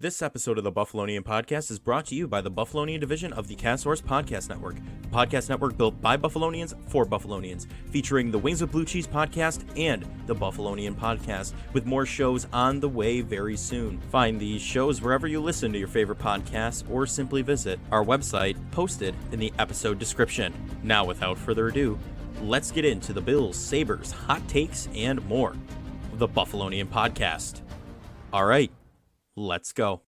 This episode of the Buffalonian Podcast is brought to you by the Buffalonian division of the Castsource Podcast Network, a podcast network built by Buffalonians for Buffalonians, featuring the Wings with Blue Cheese podcast and the Buffalonian Podcast, with more shows on the way very soon. Find these shows wherever you listen to your favorite podcasts, or simply visit our website posted in the episode description. Now, without further ado, let's get into the Bills, Sabres, hot takes, and more. The Buffalonian Podcast. All right. Let's go.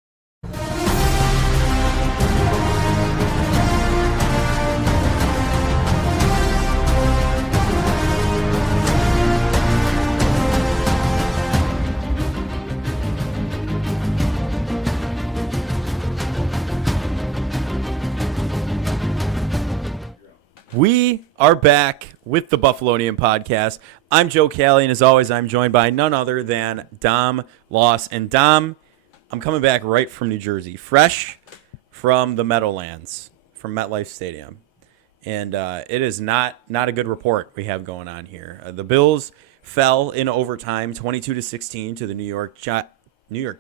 We are back with the Buffalonian Podcast. I'm Joe Cali, and as always, I'm joined by none other than Dom Loss. And Dom, I'm coming back right from New Jersey, fresh from the Meadowlands, from MetLife Stadium. And it is not a good report we have going on here. The Bills fell in overtime 22-16 to the New York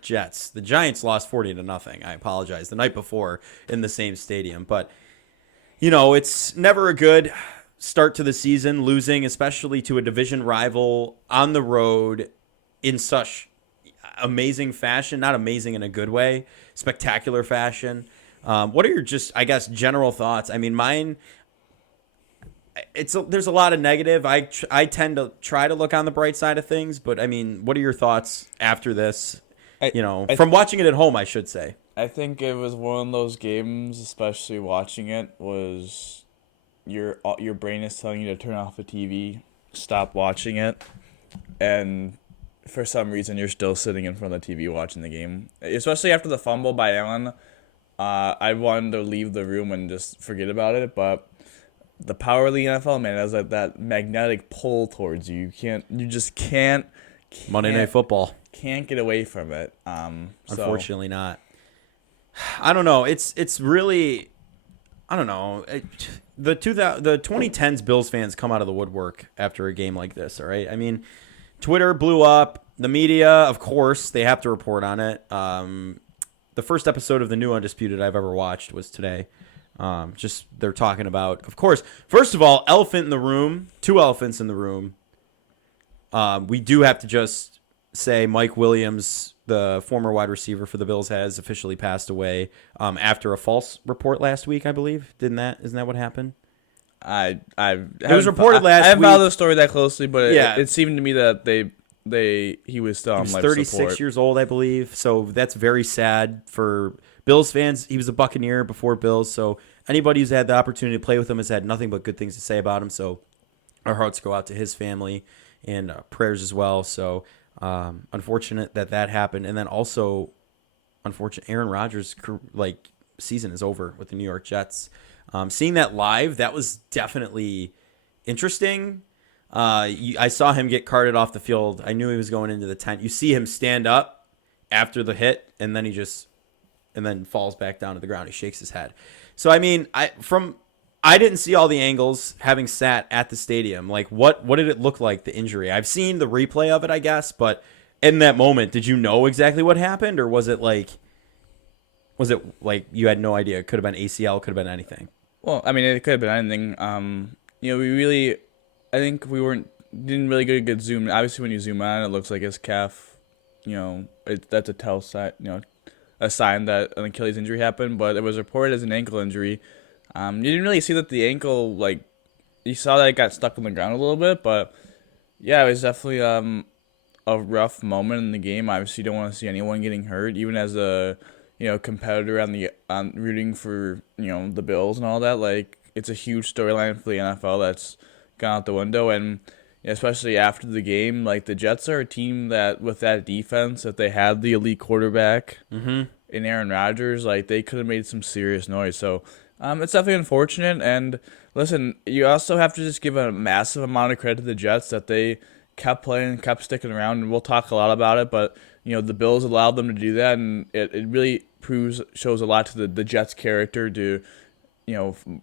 Jets. The Giants lost 40-0. I apologize. The night before in the same stadium. But, you know, it's never a good start to the season, losing, especially to a division rival on the road in such amazing fashion, not amazing in a good way, spectacular fashion. What are your general thoughts? I mean, mine, there's a lot of negative. I tend to try to look on the bright side of things, but I mean, what are your thoughts after this? From watching it at home, I should say. I think it was one of those games, especially watching it, was your brain is telling you to turn off the TV, stop watching it, and for some reason you're still sitting in front of the TV watching the game. Especially after the fumble by Allen, I wanted to leave the room and just forget about it, but the power of the NFL, man, has that magnetic pull towards you. You just can't Monday Night Football. Can't get away from it. Unfortunately not. I don't know. It's really, I don't know. The 2010s Bills fans come out of the woodwork after a game like this, all right? I mean, Twitter blew up. The media, of course, they have to report on it. The first episode of the new Undisputed I've ever watched was today. They're talking about, of course, first of all, elephant in the room, two elephants in the room. We do have to just say Mike Williams, the former wide receiver for the Bills, has officially passed away after a false report last week, I believe. Isn't that what happened? It was reported last week. I haven't followed the story that closely, but yeah. it seemed to me that he was still on life support. 36 years old, I believe. So that's very sad for Bills fans. He was a Buccaneer before Bills, so anybody who's had the opportunity to play with him has had nothing but good things to say about him. So our hearts go out to his family and prayers as well. So unfortunate that happened, and then also unfortunate Aaron Rodgers' season is over with the New York Jets. Seeing that live, that was definitely interesting. I saw him get carted off the field. I knew he was going into the tent. You see him stand up after the hit, and then then falls back down to the ground. He shakes his head. So I mean, I didn't see all the angles having sat at the stadium. Like, what did it look like, the injury? I've seen the replay of it, I guess, but in that moment, did you know exactly what happened, or was it like you had no idea? It could have been ACL, could have been anything. Well, I mean, it could have been anything. I think we didn't really get a good zoom. Obviously, when you zoom on, it looks like his calf. That's a tell sign. A sign that an Achilles injury happened, but it was reported as an ankle injury. You didn't really see that the ankle, you saw that it got stuck on the ground a little bit, but yeah, it was definitely a rough moment in the game. Obviously, you don't want to see anyone getting hurt, even as a competitor on rooting for the Bills and all that. It's a huge storyline for the NFL that's gone out the window, and especially after the game, the Jets are a team that, with that defense, if they had the elite quarterback in Aaron Rodgers, they could have made some serious noise. So it's definitely unfortunate. And listen, you also have to just give a massive amount of credit to the Jets that they kept playing, kept sticking around, and we'll talk a lot about it. But the Bills allowed them to do that, and it really shows a lot to the Jets' character to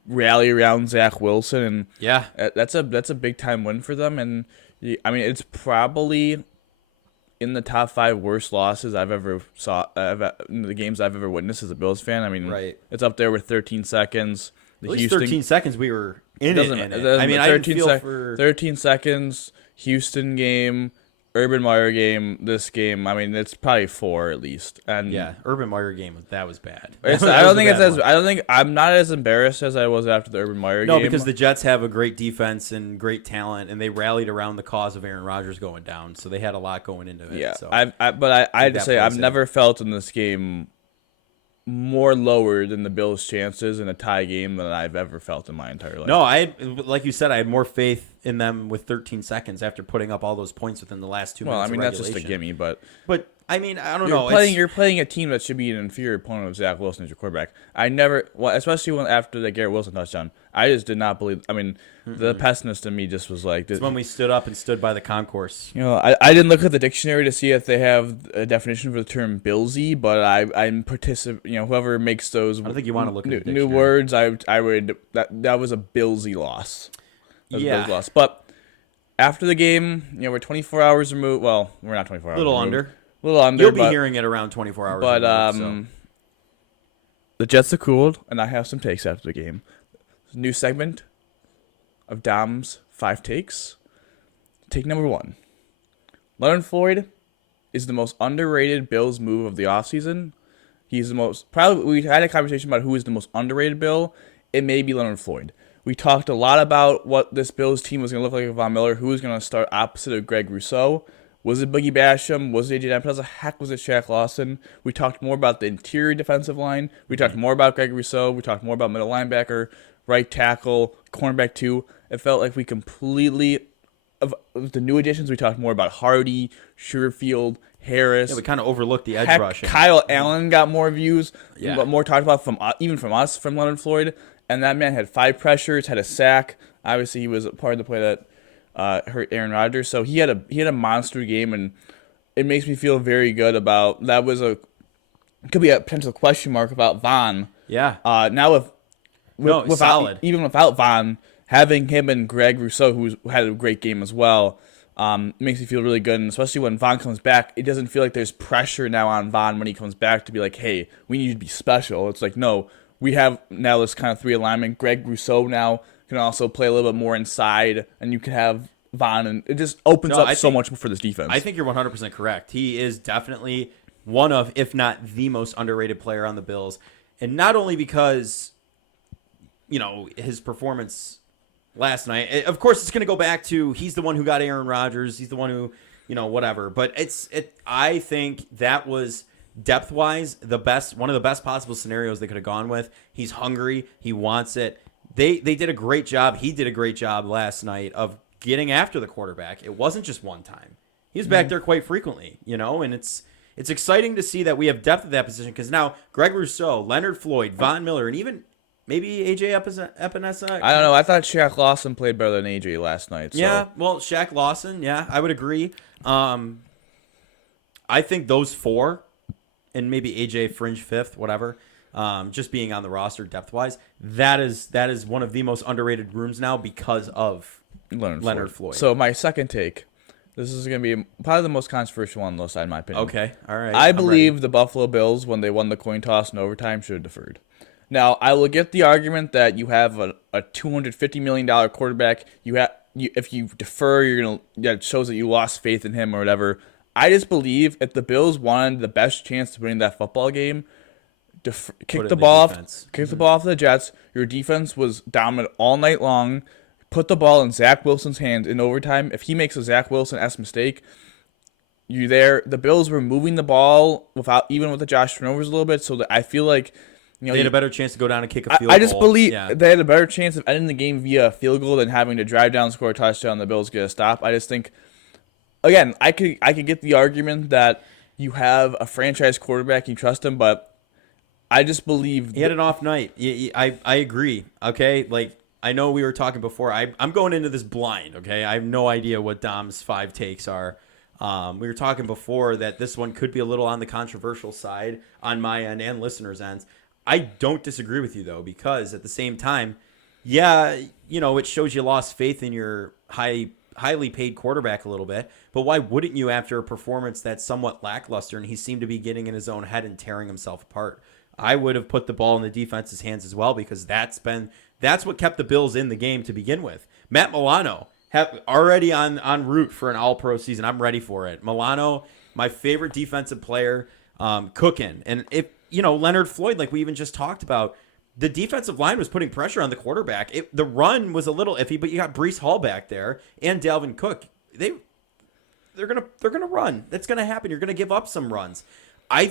rally around Zach Wilson, and yeah, that's a big time win for them. And I mean, it's probably in the top 5 worst losses I've ever saw in the games I've ever witnessed as a Bills fan. I mean, Right. it's up there with 13 seconds. At least 13 seconds we were in it. doesn't In matter. it. Doesn't I mean, matter. I didn't feel for 13 seconds. Houston game, Urban Meyer game, this game. I mean, it's probably 4 at least. And yeah, Urban Meyer game that was bad. I That don't was think a it's bad as one. I don't think I'm not as embarrassed as I was after the Urban Meyer No, game. because the Jets have a great defense and great talent, and they rallied around the cause of Aaron Rodgers going down, so they had a lot going into it. yeah, So. I had to that say I've plays in. never felt in this game more lower than the Bills' chances in a tie game than I've ever felt in my entire life. No, like you said, I had more faith in them with 13 seconds after putting up all those points within the last 2 well, minutes. I mean of that's just a regulation. gimme, but But I mean, I don't you're know. playing It's- you're playing a team that should be an inferior opponent of Zach Wilson as your quarterback. Especially when after the Garrett Wilson touchdown, I just did not believe. I mean, the pessimist in me just was like, It's when we stood up and stood by the concourse. you know, I didn't look at the dictionary to see if they have a definition for the term Billsy, but I'm you know, whoever makes those I don't think you want to look at the new dictionary. words, I would that was a Billsy loss. That was a Yeah. Bills loss. But after the game, you know, we're 24 hours removed. Well, we're not 24 hours. A little removed. under. A little under. You'll be but, hearing it around 24 hours. But removed, the Jets are cooled, and I have some takes after the game. New segment of Dom's 5 takes. Take number 1. Leonard Floyd is the most underrated Bills move of the offseason. He's the most probably. We had a conversation about who is the most underrated Bill. It may be Leonard Floyd. We talked a lot about what this Bills team was going to look like with Von Miller. Who was going to start opposite of Greg Rousseau? Was it Boogie Basham? Was it AJ Dempsey? How the heck was it Shaq Lawson? We talked more about the interior defensive line. We talked more about Greg Rousseau. We talked more about middle linebacker, right tackle, cornerback 2. It felt like we completely, of the new additions, we talked more about Hardy, Sherfield, Harris. yeah, we kind of overlooked the edge Heck, rushing. Kyle Allen got more views, Yeah. but more talked about from us, from Leonard Floyd. And that man had 5 pressures, had a sack. Obviously, he was a part of the play that hurt Aaron Rodgers. So he had a monster game, and it makes me feel very good about that. Could be a potential question mark about Von. Yeah. Now without solid. even without Von, having him and Greg Rousseau, who had a great game as well, makes me feel really good. And especially when Von comes back, it doesn't feel like there's pressure now on Von when he comes back to be like, hey, we need you to be special. It's like, no, we have now this kind of 3 alignment. Greg Rousseau now can also play a little bit more inside, and you can have Von, and it just opens up so much for this defense. I think you're 100% correct. He is definitely one of, if not the most underrated player on the Bills. And not only because, you know, his performance last night. Of course, it's going to go back to he's the one who got Aaron Rodgers. He's the one who, you know, whatever. But I think that was depth-wise one of the best possible scenarios they could have gone with. He's hungry. He wants it. They did a great job. He did a great job last night of getting after the quarterback. It wasn't just one time. He was back there quite frequently, you know, and it's exciting to see that we have depth at that position because now Greg Rousseau, Leonard Floyd, Von Miller, and even maybe AJ Epinesa. I don't know. I thought Shaq Lawson played better than AJ last night. So. Yeah, well, Shaq Lawson, yeah, I would agree. I think those 4, and maybe AJ fringe 5th, whatever, just being on the roster depth-wise, that is one of the most underrated rooms now because of Leonard Floyd. So my second take, this is going to be probably the most controversial one on the side, in my opinion. Okay, all right. I I'm believe ready. the Buffalo Bills, when they won the coin toss in overtime, should have deferred. Now, I will get the argument that you have a $250 million quarterback. If you defer, that shows that you lost faith in him or whatever. I just believe if the Bills wanted the best chance to winning that football game, kick the ball off the Jets. Your defense was dominant all night long. Put the ball in Zach Wilson's hands in overtime. If he makes a Zach Wilson-esque mistake, you're there. The Bills were moving the ball even with the Josh turnovers a little bit, so that I feel like they had a better chance to go down and kick a field goal. I just believe Yeah. they had a better chance of ending the game via a field goal than having to drive down, score a touchdown, the Bills get a stop. I just think, again, I could get the argument that you have a franchise quarterback, you trust him, but I just believe He had an off night. I agree. Okay, like I know we were talking before. I'm going into this blind. Okay, I have no idea what Dom's 5 takes are. We were talking before that this one could be a little on the controversial side on my end and listeners' ends. I don't disagree with you though, because at the same time, yeah, you know, it shows you lost faith in your high highly paid quarterback a little bit, but why wouldn't you after a performance that's somewhat lackluster and he seemed to be getting in his own head and tearing himself apart? I would have put the ball in the defense's hands as well because that's what kept the Bills in the game to begin with. Matt Milano already on route for an All-Pro season. I'm ready for it. Milano, my favorite defensive player, cooking. And if Leonard Floyd, like we even just talked about, the defensive line was putting pressure on the quarterback. The run was a little iffy, but you got Breece Hall back there and Dalvin Cook. They're gonna run. That's gonna happen. You're gonna give up some runs. I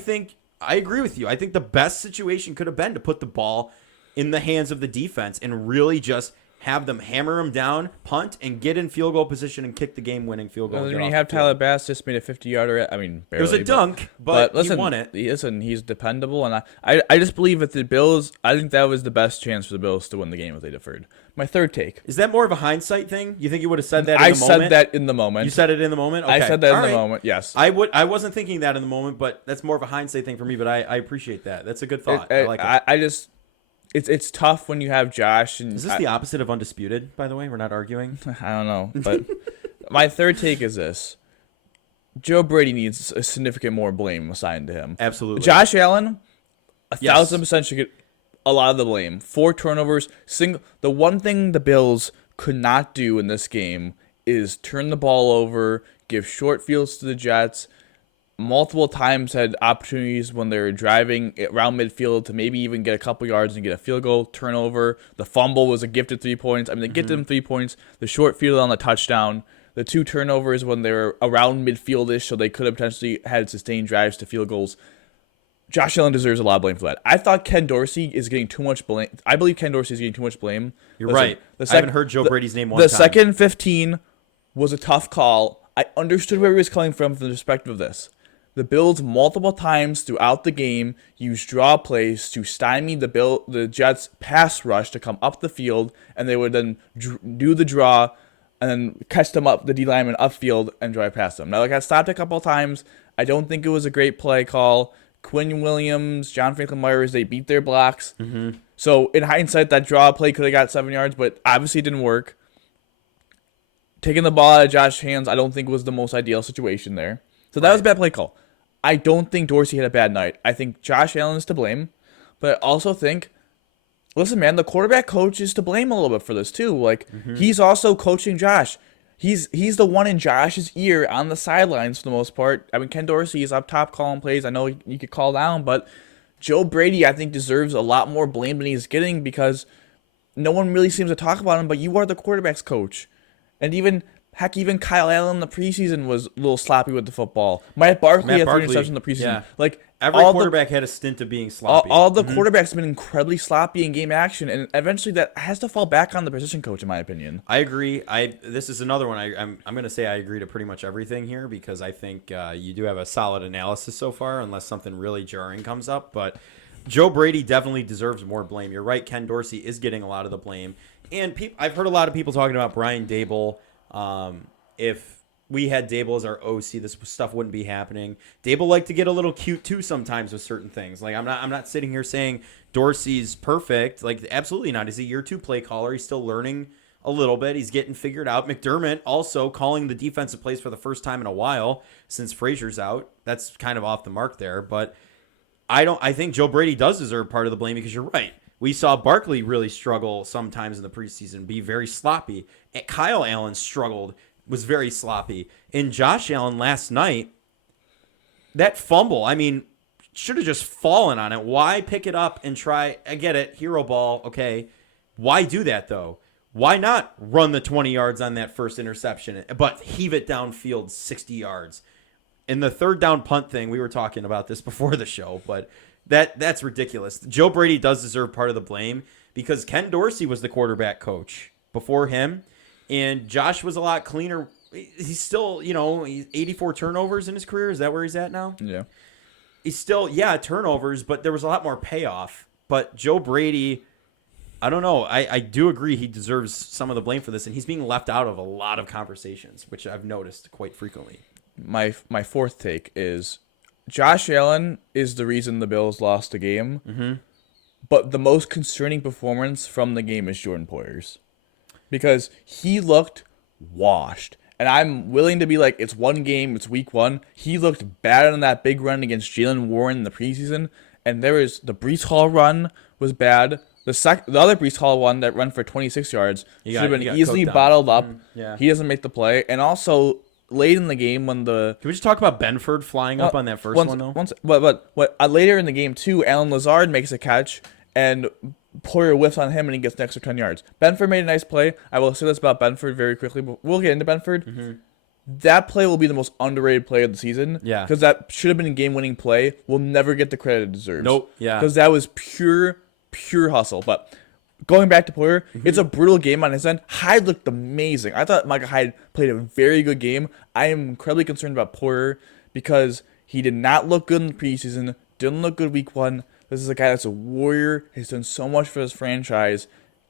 agree with you. I think the best situation could have been to put the ball in the hands of the defense and really just have them hammer them down, punt, and get in field goal position and kick the game-winning field goal. Well, when you have Tyler Bass just made a 50-yarder, I mean, barely. It was a dunk, but listen, he won it. Listen, he's dependable, and I just believe that the Bills, I think that was the best chance for the Bills to win the game if they deferred. My third take. Is that more of a hindsight thing? You think you would have said that in the moment? I said that in the moment. You said it in the moment? Okay. I said that All in the right. moment, yes. I wasn't thinking that in the moment, but that's more of a hindsight thing for me, but I appreciate that. That's a good thought. I like it. I just... It's tough when you have Josh. And is this the opposite of undisputed, by the way? We're not arguing? I don't know. But my third take is this. Joe Brady needs a significant more blame assigned to him. Absolutely. Josh Allen, 1,000% Yes. should get a lot of the blame. 4 turnovers. The one thing the Bills could not do in this game is turn the ball over, give short fields to the Jets. Multiple times had opportunities when they were driving around midfield to maybe even get a couple yards and get a field goal turnover. The fumble was a gifted 3 points. I mean, they gifted them 3 points. The short field on the touchdown. The 2 turnovers when they were around midfield-ish, so they could have potentially had sustained drives to field goals. Josh Allen deserves a lot of blame for that. I thought Ken Dorsey is getting too much blame. I believe Ken Dorsey is getting too much blame. You're right. I haven't heard Joe Brady's name one time. The second 15 was a tough call. I understood where he was coming from the perspective of this. The Bills multiple times throughout the game used draw plays to stymie the Jets' pass rush to come up the field, and they would then do the draw and then catch them up, the D lineman upfield, and drive past them. Now, I got stopped a couple times. I don't think it was a great play call. Quinn Williams, John Franklin Myers, they beat their blocks. Mm-hmm. So, in hindsight, that draw play could have got 7 yards, but obviously it didn't work. Taking the ball out of Josh's hands, I don't think was the most ideal situation there. So that was a bad play call. I don't think Dorsey had a bad night. I think Josh Allen is to blame, but I also think, listen, man, the quarterback coach is to blame a little bit for this too. Like he's also coaching Josh. He's the one in Josh's ear on the sidelines for the most part. I mean, Ken Dorsey is up top calling plays. I know you could call down, but Joe Brady, I think, deserves a lot more blame than he's getting because no one really seems to talk about him. But you are the quarterback's coach, and even Kyle Allen in the preseason was a little sloppy with the football. Matt Barkley had 3 interceptions in the preseason. Yeah. Like every quarterback had a stint of being sloppy. All the quarterbacks have been incredibly sloppy in game action, and eventually that has to fall back on the position coach, in my opinion. I agree. This is another one. I'm going to say I agree to pretty much everything here because I think you do have a solid analysis so far, unless something really jarring comes up. But Joe Brady definitely deserves more blame. You're right. Ken Dorsey is getting a lot of the blame, and I've heard a lot of people talking about Brian Daboll. If we had Daboll as our OC, this stuff wouldn't be happening. Daboll liked to get a little cute too sometimes with certain things. Like I'm not sitting here saying Dorsey's perfect. Like absolutely not. He's a year 2 play caller. He's still learning a little bit. He's getting figured out. McDermott also calling the defensive plays for the first time in a while since Frazier's out. That's kind of off the mark there. But I think Joe Brady does deserve part of the blame because you're right. We saw Barkley really struggle sometimes in the preseason, be very sloppy. Kyle Allen struggled, was very sloppy. And Josh Allen last night, that fumble, I mean, should have just fallen on it. Why pick it up and try? I get it, hero ball, okay. Why do that, though? Why not run the 20 yards on that first interception, but heave it downfield 60 yards? In the third down punt thing, we were talking about this before the show, but that's ridiculous. Joe Brady does deserve part of the blame because Ken Dorsey was the quarterback coach before him, and Josh was a lot cleaner. He's still, he's 84 turnovers in his career. Is that where he's at now? Yeah. He's still, turnovers, but there was a lot more payoff. But Joe Brady, I don't know. I do agree he deserves some of the blame for this, and he's being left out of a lot of conversations, which I've noticed quite frequently. My fourth take is Josh Allen is the reason the Bills lost the game, but the most concerning performance from the game is Jordan Poyer's because he looked washed. And I'm willing to be like, it's one game, it's week one. He looked bad on that big run against Jalen Warren in the preseason. And there was the Breece Hall run was bad. The other Breece Hall one that run for 26 yards should have been easily bottled up. Yeah. He doesn't make the play. And also late in the game when the Can we just talk about Benford flying up on that first one though? Later in the game too, Alan Lazard makes a catch and Poyer whiffs on him and he gets an extra 10 yards. Benford made a nice play. I will say this about Benford very quickly, but we'll get into Benford. Mm-hmm. That play will be the most underrated play of the season. Yeah. Because that should have been a game-winning play. Will never get the credit it deserves. Nope. Yeah. Because that was pure hustle. But going back to Poyer, it's a brutal game on his end. Hyde looked amazing. I thought Micah Hyde played a very good game. I am incredibly concerned about Poyer because he did not look good in the preseason. Didn't look good week one. This is a guy that's a warrior. He's done so much for his franchise.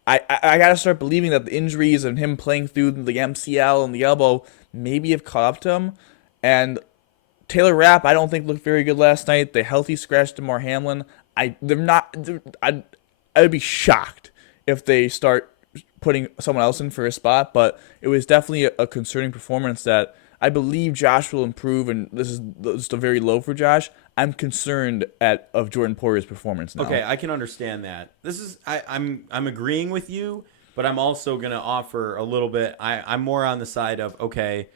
I got to start believing that the injuries and him playing through the MCL and the elbow maybe have caught up to him. And Taylor Rapp, I don't think looked very good last night. They healthy scratched Damar Hamlin. I would be shocked if they start putting someone else in for a spot, but it was definitely a concerning performance that I believe Josh will improve, and this is just a very low for Josh. I'm concerned of Jordan Poyer's performance now. Okay, I can understand that. This is I'm agreeing with you, but I'm also gonna offer a little bit. I'm more on the side of okay.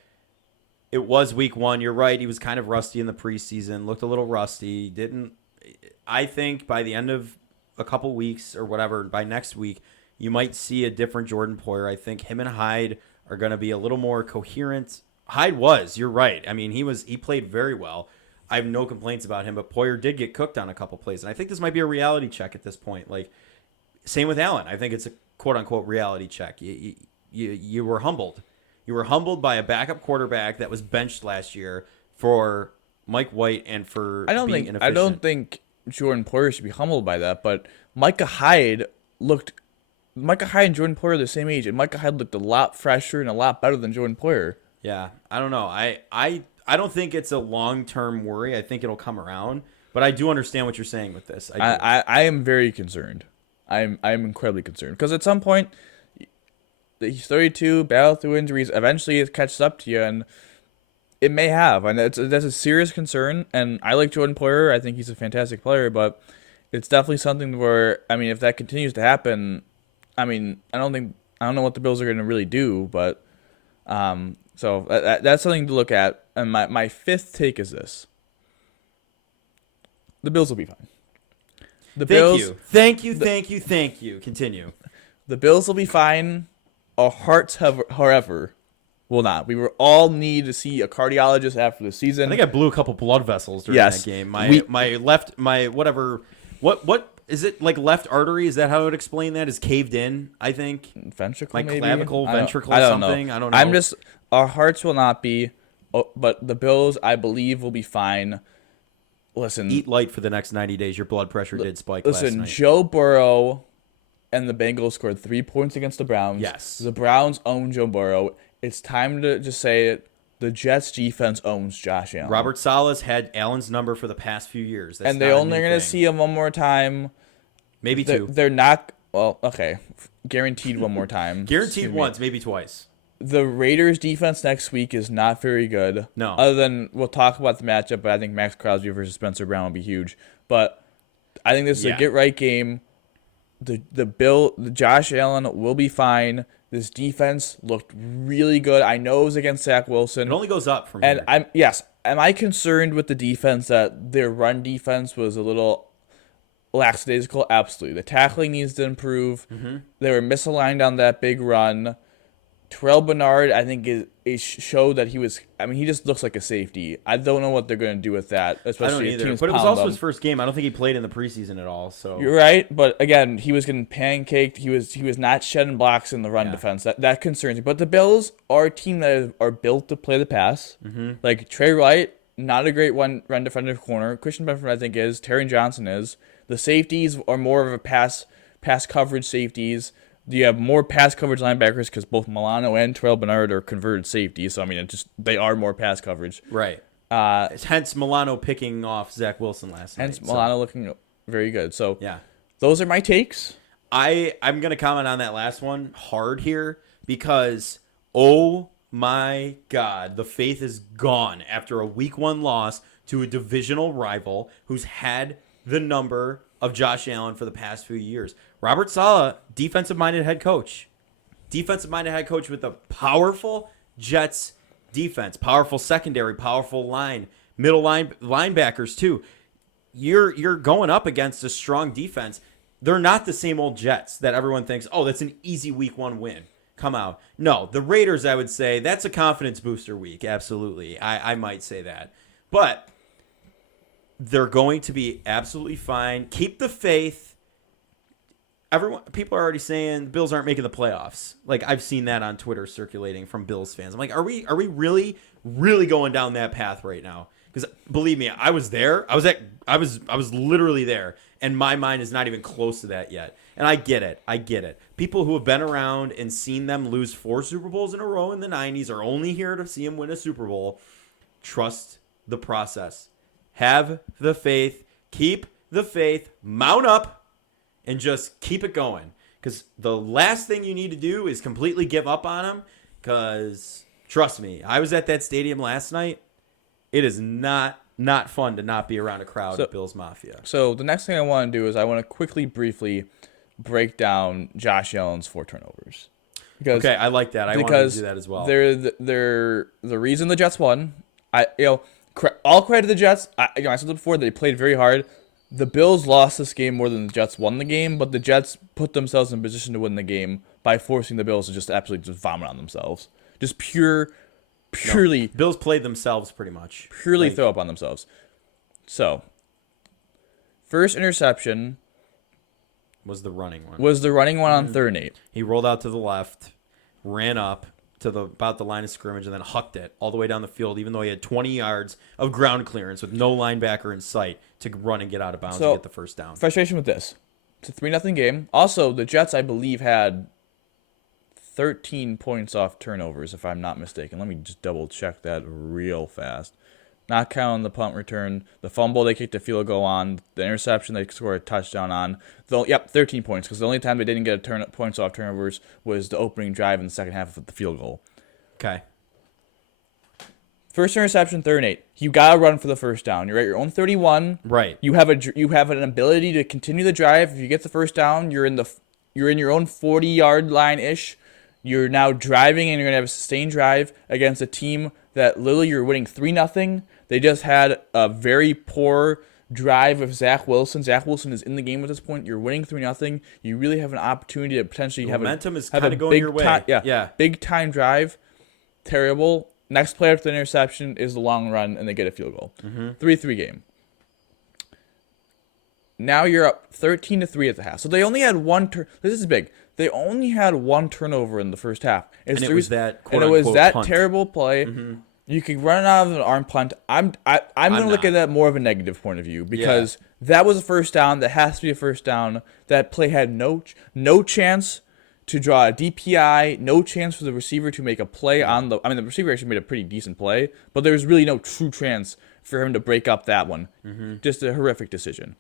It was week one. You're right. He was kind of rusty in the preseason. Looked a little rusty. Didn't. I think by the end of a couple weeks or whatever, by next week, you might see a different Jordan Poyer. I think him and Hyde are going to be a little more coherent. Hyde was. You're right. I mean, he played very well. I have no complaints about him, but Poyer did get cooked on a couple plays, and I think this might be a reality check at this point. Like, same with Allen. I think it's a quote unquote reality check. You were humbled. You were humbled by a backup quarterback that was benched last year for Mike White and for being inefficient. I don't think Jordan Poyer should be humbled by that, but Micah Hyde and Jordan Poyer are the same age, and Micah Hyde looked a lot fresher and a lot better than Jordan Poyer. Yeah, I don't know. I don't think it's a long-term worry. I think it'll come around, but I do understand what you're saying with this. I am very concerned. I'm incredibly concerned because at some point he's 32, battle through injuries. Eventually, it catches up to you, and it may have, and that's a serious concern. And I like Jordan Poyer. I think he's a fantastic player, but it's definitely something where, I mean, if that continues to happen, I mean, I don't know what the Bills are going to really do, but so that's something to look at. And my fifth take is this: the Bills will be fine. Thank you. Continue. The Bills will be fine. Our hearts, however, will not. We will all need to see a cardiologist after the season. I think I blew a couple blood vessels during that game. What is it, like left artery? Is that how I would explain that? Is caved in, I think. Ventricle, maybe? Clavicle, ventricle, I don't something. Know. I don't know. Our hearts will not be, but the Bills, I believe, will be fine. Listen. Eat light for the next 90 days. Your blood pressure did spike last night. Joe Burrow and the Bengals scored 3 points against the Browns. Yes. The Browns own Joe Burrow. It's time to just say it. The Jets defense owns Josh Allen. Robert Saleh had Allen's number for the past few years. And they're only going to see him one more time. Maybe two. They're not. Well, okay. Guaranteed one more time. Guaranteed once, maybe twice. The Raiders defense next week is not very good. No. Other than we'll talk about the matchup, but I think Max Crosby versus Spencer Brown will be huge. But I think this is a get right game. The Josh Allen will be fine. This defense looked really good. I know it was against Zach Wilson. It only goes up from here. And am I concerned with the defense that their run defense was a little lackadaisical? Absolutely. The tackling needs to improve. Mm-hmm. They were misaligned on that big run. Terrell Bernard, I think, it showed that he was. I mean, he just looks like a safety. I don't know what they're going to do with that, especially I don't either. But it was also his first game. I don't think he played in the preseason at all. So you're right, but again, he was getting pancaked. He was not shedding blocks in the run defense. That concerns me. But the Bills are a team that are built to play the pass. Mm-hmm. Like Trey Wright, not a great run defensive corner. Christian Benford, I think, is. Terry Johnson is. The safeties are more of a pass coverage safeties. You have more pass coverage linebackers because both Milano and Terrell Bernard are converted safeties. So, I mean, they are more pass coverage. Right. Hence Milano picking off Zach Wilson last night. Hence Milano looking very good. So, yeah, those are my takes. I'm going to comment on that last one hard here because Oh my God, the faith is gone after a week 1 loss to a divisional rival who's had the number of Josh Allen for the past few years. Robert Saleh, defensive-minded head coach. Defensive-minded head coach with a powerful Jets defense, powerful secondary, powerful line, linebackers too. You're going up against a strong defense. They're not the same old Jets that everyone thinks, oh, that's an easy week 1 win. Come out. No, the Raiders, I would say, that's a confidence booster week. Absolutely. I might say that. But they're going to be absolutely fine. Keep the faith. People are already saying the Bills aren't making the playoffs. Like, I've seen that on Twitter circulating from Bills fans. I'm like, are we really, really going down that path right now? Because believe me, I was there. I was literally there, and my mind is not even close to that yet. And I get it. People who have been around and seen them lose 4 Super Bowls in a row in the 90s are only here to see them win a Super Bowl. Trust the process. Have the faith. Keep the faith. Mount up and just keep it going. Because the last thing you need to do is completely give up on them. Because trust me, I was at that stadium last night. It is not fun to not be around a crowd of Bills Mafia. So the next thing I want to do is I want to briefly break down Josh Allen's 4 turnovers. Okay, I like that. I want to do that as well. They're the reason the Jets won. All credit to the Jets. I said it before, they played very hard. The Bills lost this game more than the Jets won the game, but the Jets put themselves in position to win the game by forcing the Bills to just absolutely just vomit on themselves. Just purely. Bills played themselves pretty much. Purely throw up on themselves. So, first interception was the running one. On 3rd and 8. He rolled out to the left, ran up to about the line of scrimmage, and then hucked it all the way down the field, even though he had 20 yards of ground clearance with no linebacker in sight to run and get out of bounds and get the first down. Frustration with this. It's a 3-0 game. Also, the Jets, I believe, had 13 points off turnovers, if I'm not mistaken. Let me just double check that real fast. Not counting the punt return, the fumble they kicked a field goal on, the interception they scored a touchdown on. 13 points, because the only time they didn't get points off turnovers was the opening drive in the second half of the field goal. Okay. First interception, 3rd and 8. You gotta run for the first down. You're at your own 31. Right. You have an ability to continue the drive. If you get the first down, you're in your own 40-yard line ish. You're now driving, and you're gonna have a sustained drive against a team that literally you're winning 3-0. They just had a very poor drive of Zach Wilson. Zach Wilson is in the game at this point. You're winning 3-0. You really have an opportunity to potentially have momentum is kind of going your way. Big time drive. Terrible. Next play after the interception is the long run, and they get a field goal. 3-3 game. Now you're up 13-3 at the half. So they only had one this is big. They only had 1 turnover in the first half. And it was that punt. Terrible play. You could run out of an arm punt. I'm going to look at that more of a negative point of view, because that was a first down. That has to be a first down. That play had no chance to draw a DPI, no chance for the receiver to make a play on the... I mean, the receiver actually made a pretty decent play, but there was really no true chance for him to break up that one. Just a horrific decision.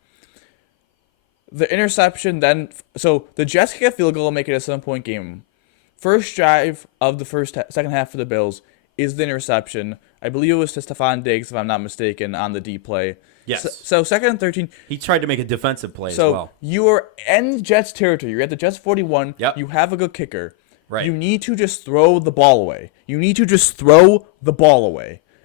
The interception then... So, the Jets kick a field goal and make it a 7-point game. First drive of the second half for the Bills is the interception. I believe it was to Stephon Diggs, if I'm not mistaken, on the D play. Yes. So 2nd and 13. He tried to make a defensive play as well. So you are in Jets territory. You're at the Jets 41. Yep. You have a good kicker. Right. You need to just throw the ball away.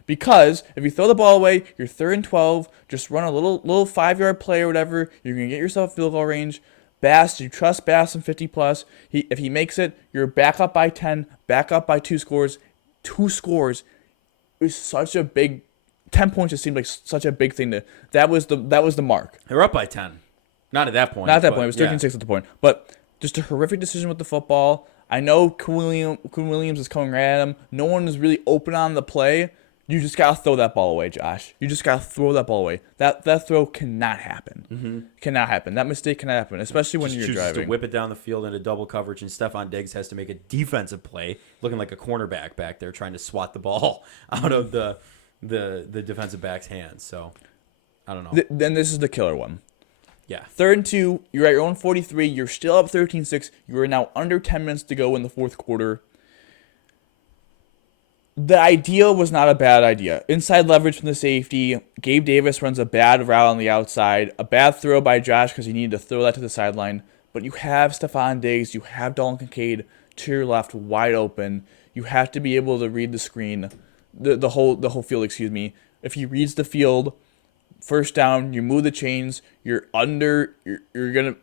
Because if you throw the ball away, you're 3rd and 12. Just run a little 5-yard play or whatever. You're going to get yourself field goal range. Bass, you trust Bass in 50+. If he makes it, you're back up by 10, back up by 2 scores. 2 scores is such a big... 10 points just seemed like such a big thing to... That was the mark. They were up by 10. Not at that point. Not at that point. It was 13-6 at the point. But just a horrific decision with the football. I know Quinn Williams is coming right at him. No one is really open on the play. You just got to throw that ball away, Josh. You just got to throw that ball away. That throw cannot happen. Cannot happen. That mistake cannot happen, especially when you're driving. To whip it down the field into double coverage, and Stephon Diggs has to make a defensive play, looking like a cornerback back there, trying to swat the ball out of the defensive back's hands. So, I don't know. Then this is the killer one. Yeah. 3rd and 2. You're at your own 43. You're still up 13-6. You are now under 10 minutes to go in the 4th quarter. The idea was not a bad idea. Inside leverage from the safety. Gabe Davis runs a bad route on the outside. A bad throw by Josh because he needed to throw that to the sideline. But you have Stephon Diggs. You have Dalton Kincaid to your left wide open. You have to be able to read the screen, the whole field. Excuse me. If he reads the field, first down, you move the chains. You're under 10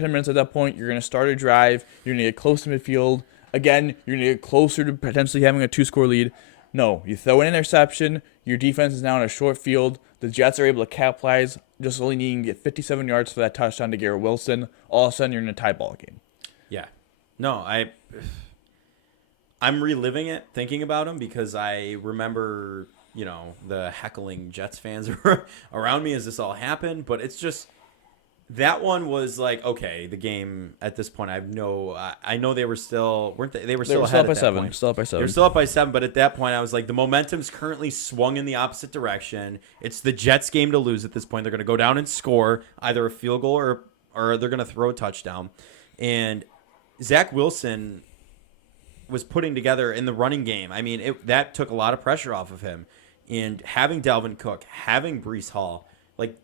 minutes at that point. You're gonna start a drive. You're gonna get close to midfield. Again, you're going to get closer to potentially having a 2-score lead. No, you throw an interception. Your defense is now in a short field. The Jets are able to capitalize, just only needing to get 57 yards for that touchdown to Garrett Wilson. All of a sudden, you're in a tie ball game. Yeah. No, I'm reliving it, thinking about him, because I remember, the heckling Jets fans around me as this all happened. But it's just, that one was like, okay, the game at this point, I know they were still, weren't they? They were still ahead up by at that 7. point. Still up by 7. They were still up by 7, but at that point, I was like, the momentum's currently swung in the opposite direction. It's the Jets' game to lose at this point. They're going to go down and score either a field goal or they're going to throw a touchdown. And Zach Wilson was putting together in the running game. I mean, that took a lot of pressure off of him. And having Dalvin Cook, having Breece Hall, like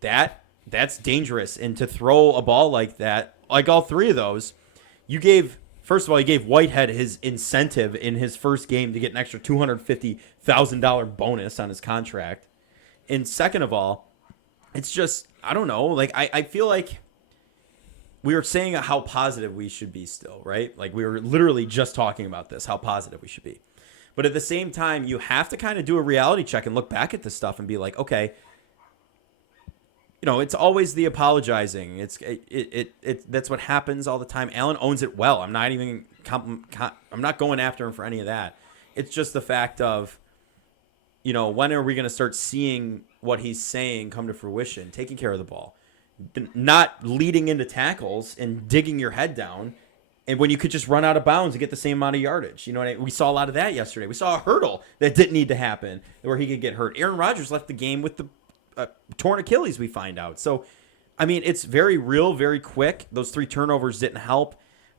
that's dangerous. And to throw a ball like that, like all three of those, first of all, you gave Whitehead his incentive in his first game to get an extra $250,000 bonus on his contract. And second of all, it's just, I don't know, like I feel like we were saying how positive we should be still, right? Like we were literally just talking about this, how positive we should be. But at the same time, you have to kind of do a reality check and look back at this stuff and be like, okay, it's always the apologizing. That's what happens all the time. Allen owns it well. I'm not even I'm not going after him for any of that. It's just the fact of, when are we going to start seeing what he's saying come to fruition? Taking care of the ball, not leading into tackles and digging your head down, and when you could just run out of bounds and get the same amount of yardage. We saw a lot of that yesterday. We saw a hurdle that didn't need to happen where he could get hurt. Aaron Rodgers left the game with the torn Achilles, we find out. So, I mean, it's very real, very quick. Those 3 turnovers didn't help.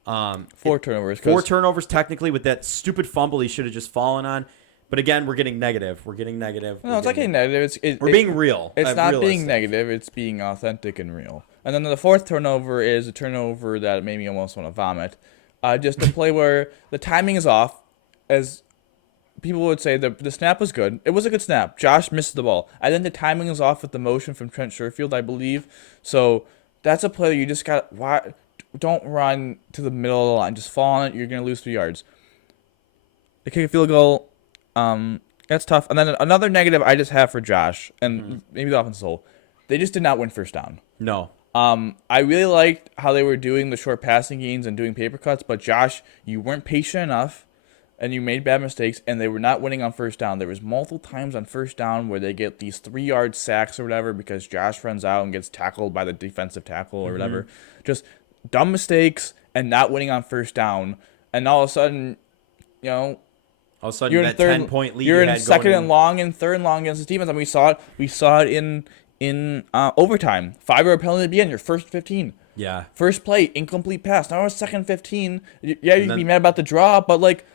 4 turnovers. 4 turnovers technically with that stupid fumble he should have just fallen on. But again, we're getting negative. No, it's not getting negative. We're being real. It's not realistic. being negative. It's being authentic and real. And then the 4th turnover is a turnover that made me almost want to vomit. Just a play where the timing is off. As people would say, the snap was good. It was a good snap. Josh missed the ball. I think the timing is off with the motion from Trent Sherfield, I believe. So that's a play you just got. Don't run to the middle of the line. Just fall on it. You're going to lose 3 yards. They kick a field goal. That's tough. And then another negative I just have for Josh, and maybe the offense as a whole, they just did not win first down. No. I really liked how they were doing the short passing gains and doing paper cuts, but Josh, you weren't patient enough, and you made bad mistakes, and they were not winning on first down. There was multiple times on first down where they get these 3-yard sacks or whatever because Josh runs out and gets tackled by the defensive tackle or whatever. Just dumb mistakes and not winning on first down, and all of a sudden, all of a sudden, you're that in 10-point lead you're you in had second going and long and third and long against the defense. And we saw it in overtime. 5-yard penalty at the end. Your first 15. Yeah. First play, incomplete pass. Now it's second 15. Yeah, you'd be mad about the draw, but like,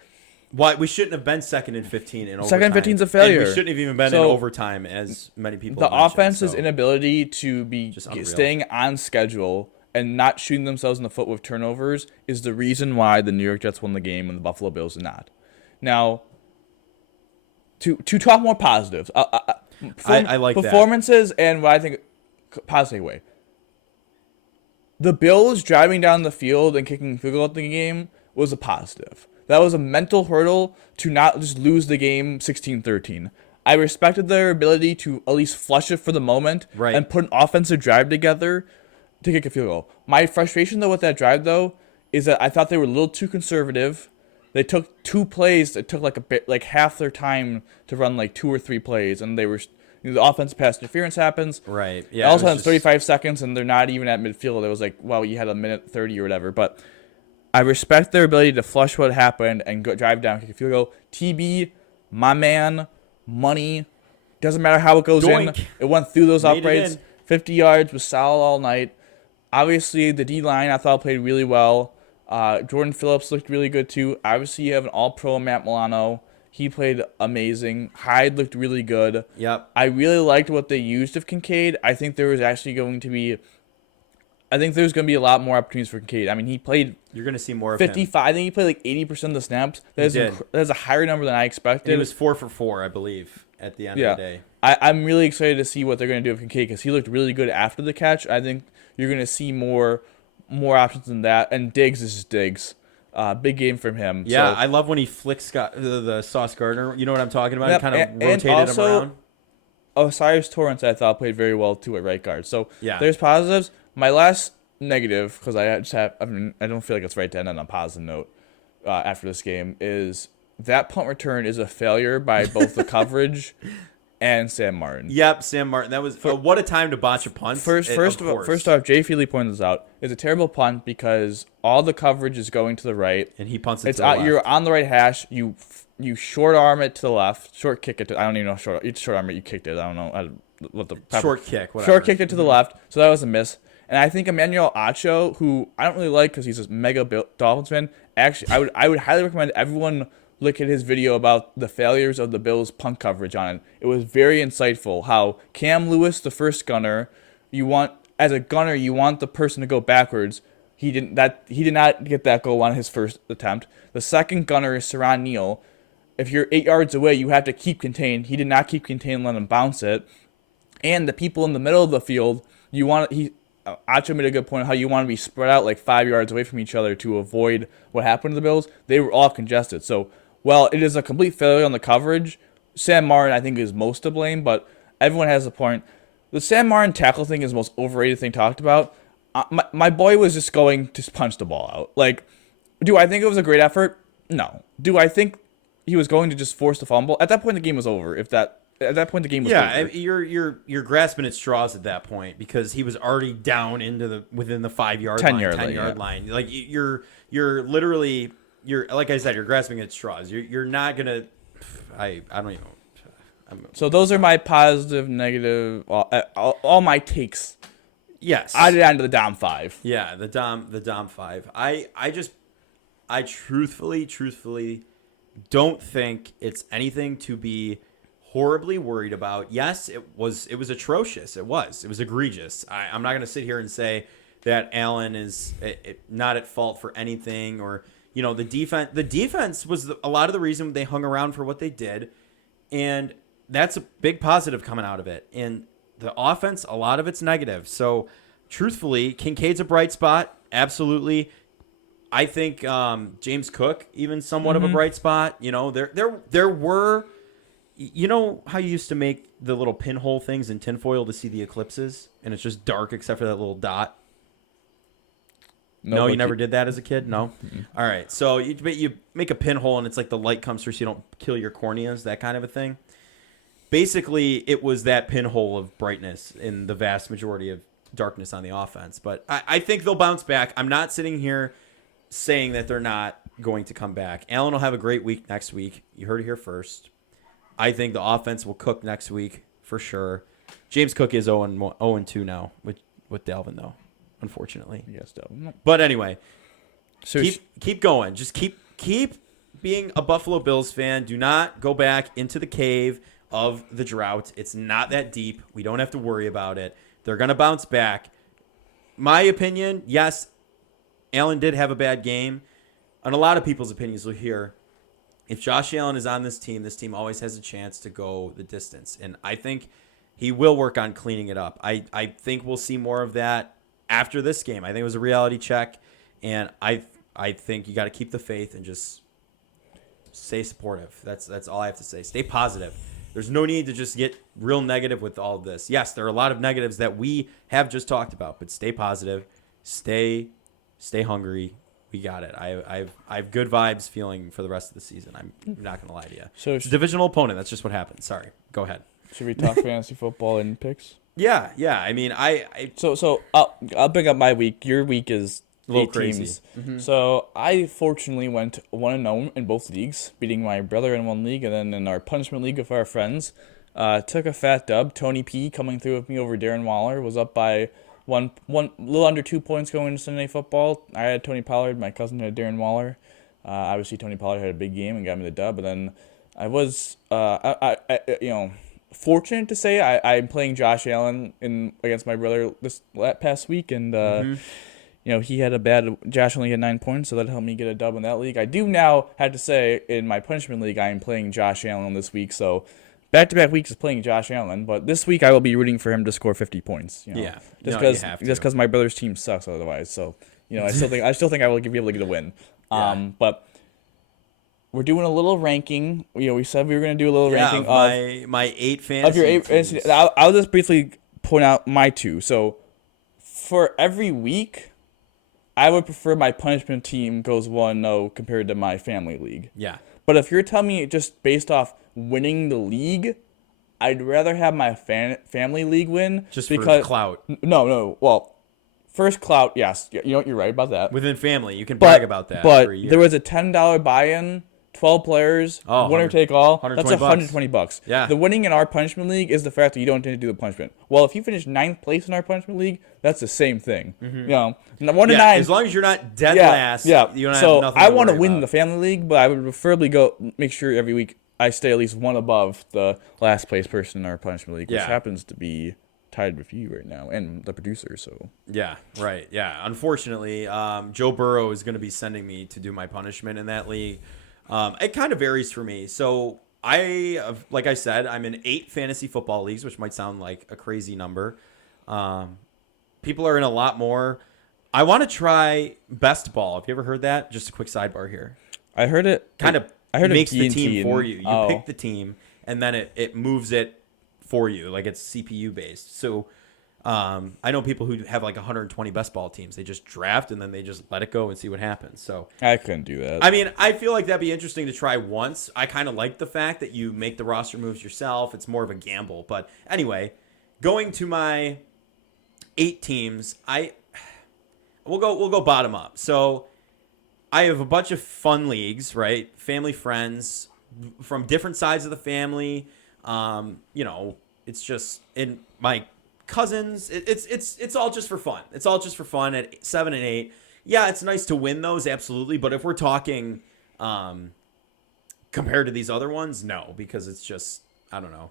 why we shouldn't have been second and 15 in overtime. Second 15's a failure. And we shouldn't have even been in overtime, as many people. The have offense's inability to be unreal. staying on schedule and not shooting themselves in the foot with turnovers is the reason why the New York Jets won the game and the Buffalo Bills did not. Now, to talk more positives, I like performances and what I think positive way. The Bills driving down the field and kicking field goal at the game was a positive. That was a mental hurdle to not just lose the game 16-13. I respected their ability to at least flush it for the moment and put an offensive drive together to kick a field goal. My frustration, though, with that drive, though, is that I thought they were a little too conservative. They took 2 plays that took like half their time to run like 2 or 3 plays, and they were the offensive pass interference happens. Right. Yeah. Also, in 35 seconds, and they're not even at midfield. It was like, well, you had a minute 30 or whatever, but. I respect their ability to flush what happened and go drive down, kick a field goal. TB, my man, money. Doesn't matter how it goes Doink. in. It went through those Made uprights. 50 yards, was solid all night. Obviously, the D-line I thought played really well. Jordan Phillips looked really good too. Obviously, you have an all-pro Matt Milano. He played amazing. Hyde looked really good. Yep. I really liked what they used of Kincaid. I think there's going to be a lot more opportunities for Kincaid. I mean, he played You're going to see more of him. 55. I think he played like 80% of the snaps. That's a higher number than I expected. And he was 4 for 4, I believe, at the end of the day. I'm really excited to see what they're going to do with Kincaid because he looked really good after the catch. I think you're going to see more options than that. And Diggs is just Diggs. Big game from him. Yeah, so. I love when he flicks the Sauce Gardner. You know what I'm talking about? Yep, He kind of and rotated also, him around. Osiris Torrance, I thought, played very well, too, at right guard. So yeah. There's positives. My last negative, because I don't feel like it's right to end on a positive note after this game, is that punt return is a failure by both the coverage and Sam Martin. Yep, Sam Martin. That was what a time to botch a punt. First off, Jay Feely pointed this out. It's a terrible punt because all the coverage is going to the right, and he punts it to the left. You're on the right hash. You short arm it to the left, short kick it. I don't even know short arm it. You kicked it. I don't know what the short kick. Whatever. Short kicked it to the left. So that was a miss. And I think Emmanuel Acho, who I don't really like because he's a mega Dolphins fan. Actually, I would highly recommend everyone look at his video about the failures of the Bills' punt coverage on it. It was very insightful how Cam Lewis, the first gunner, as a gunner, you want the person to go backwards. He did not get that goal on his first attempt. The second gunner is Saran Neal. If you're 8 yards away, you have to keep contained. He did not keep contained and let him bounce it. And the people in the middle of the field, Acho made a good point how you want to be spread out like 5 yards away from each other to avoid what happened to the Bills. They were all congested. So, well, it is a complete failure on the coverage. Sam Martin, I think, is most to blame, but everyone has a point. The Sam Martin tackle thing is the most overrated thing talked about. My boy was just going to punch the ball out. Like, do I think it was a great effort? No. Do I think he was going to just force the fumble? At that point, the game was over. At that point, the game was over. Yeah, you're grasping at straws at that point because he was already down within the 5 yard line, 10 yard line. Like you're literally like I said, you're grasping at straws. You're not gonna. I don't even. So those are my positive, negative, all my takes. Yes, I did on to the Dom 5. Yeah, the Dom 5. I truthfully don't think it's anything to be horribly worried about. Yes, it was atrocious. It was egregious. I'm not going to sit here and say that Allen is not at fault for anything, or the defense was a lot of the reason they hung around for what they did, and that's a big positive coming out of it. And the offense, a lot of it's negative. So truthfully, Kincaid's a bright spot, absolutely. I think James Cook even somewhat of a bright spot. There were. You know how you used to make the little pinhole things in tinfoil to see the eclipses, and it's just dark except for that little dot? No, you never did that as a kid? No? Mm-mm. All right. So you make a pinhole, and it's like the light comes through so you don't kill your corneas, that kind of a thing. Basically, it was that pinhole of brightness in the vast majority of darkness on the offense. But I think they'll bounce back. I'm not sitting here saying that they're not going to come back. Allen will have a great week next week. You heard it here first. I think the offense will cook next week for sure. James Cook is 0-2 now with Dalvin, though, unfortunately. Yes, Dalvin. But anyway, so keep going. Just keep being a Buffalo Bills fan. Do not go back into the cave of the drought. It's not that deep. We don't have to worry about it. They're going to bounce back. My opinion, yes, Allen did have a bad game. And a lot of people's opinions will hear, if Josh Allen is on this team always has a chance to go the distance. And I think he will work on cleaning it up. I think we'll see more of that after this game. I think it was a reality check. And I think you got to keep the faith and just stay supportive. That's all I have to say. Stay positive. There's no need to just get real negative with all of this. Yes, there are a lot of negatives that we have just talked about, but stay positive. Stay hungry. We got it. I have good vibes feeling for the rest of the season. I'm not going to lie to you. So it's a divisional opponent. That's just what happens. Sorry. Go ahead. Should we talk fantasy football and picks? Yeah. I mean, So I'll bring up my week. Your week is a little 8 crazy. Teams. Mm-hmm. So I fortunately went 1-0 in both leagues, beating my brother in one league, and then in our punishment league with our friends, took a fat dub. Tony P coming through with me over Darren Waller was up by one little under 2 points going into Sunday football. I had Tony Pollard. My cousin had Darren Waller. Obviously, Tony Pollard had a big game and got me the dub. But then I was, fortunate to say I'm playing Josh Allen against my brother this past week, and Mm-hmm. he had a bad. Josh only had 9 points, so that helped me get a dub in that league. I do now have to say in my punishment league, I am playing Josh Allen this week, so back-to-back weeks is playing Josh Allen, but this week I will be rooting for him to score 50 points. Yeah. just No, you because have to. just because my brother's team sucks otherwise. So I still think I will be able to get a win. Yeah. But we're doing a little ranking. We said we were going to do a little ranking of my 8 fantasy of your eight. teams. I'll just briefly point out my 2. So for every week, I would prefer my punishment team goes 1-0 compared to my family league. Yeah. But if you're telling me just based off winning the league, I'd rather have my family league win Just because for clout. No. Well, first clout, yes. You're right about that. Within family, you can brag about that But for a year. there was a $10 buy-in, 12 players, Oh, winner take all. 120 That's $120. Yeah. The winning in our punishment league is the fact that you don't need to do the punishment. Well, if you finish 9th place in our punishment league, that's the same thing. 1 to 9. as long as you're not dead last, Yeah. you don't So have nothing I want to win about. the family league, but I would preferably make sure every week I stay at least one above the last place person in our punishment league, which Yeah. happens to be tied with you right now and the producer. So Yeah, right. Yeah. Unfortunately, Joe Burrow is going to be sending me to do my punishment in that league. It kind of varies for me. So like I said, I'm in 8 fantasy football leagues, which might sound like a crazy number. People are in a lot more. I want to try best ball. Have you ever heard that? Just a quick sidebar here. I heard it. Kind of I heard makes of the D&T team for you. You oh. pick the team, and then it moves it for you. Like it's CPU based. So I know people who have like 120 best ball teams. They just draft and then they just let it go and see what happens. So I couldn't do that. I mean, I feel like that'd be interesting to try once. I kind of like the fact that you make the roster moves yourself. It's more of a gamble. But anyway, going to my 8 teams, we'll go bottom up. So I have a bunch of fun leagues, right? Family, friends from different sides of the family. It's just in my cousins. It's all just for fun. It's all just for fun at 7 and 8. Yeah, it's nice to win those, absolutely. But if we're talking compared to these other ones, no, because it's just I don't know.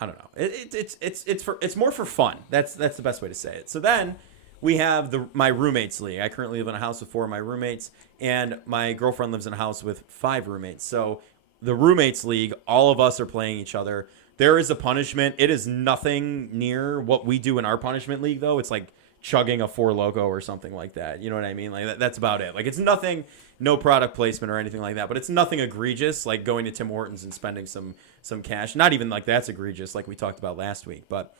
I don't know. It's more for fun. That's the best way to say it. So then we have my roommates league. I currently live in a house with 4 of my roommates, and my girlfriend lives in a house with 5 roommates. So the roommates league, all of us are playing each other. There is a punishment. It is nothing near what we do in our punishment league, though. It's like chugging a 4 Loko or something like that. You know what I mean? Like that's about it. Like it's nothing, no product placement or anything like that. But it's nothing egregious, like going to Tim Hortons and spending some cash. Not even like that's egregious, like we talked about last week. But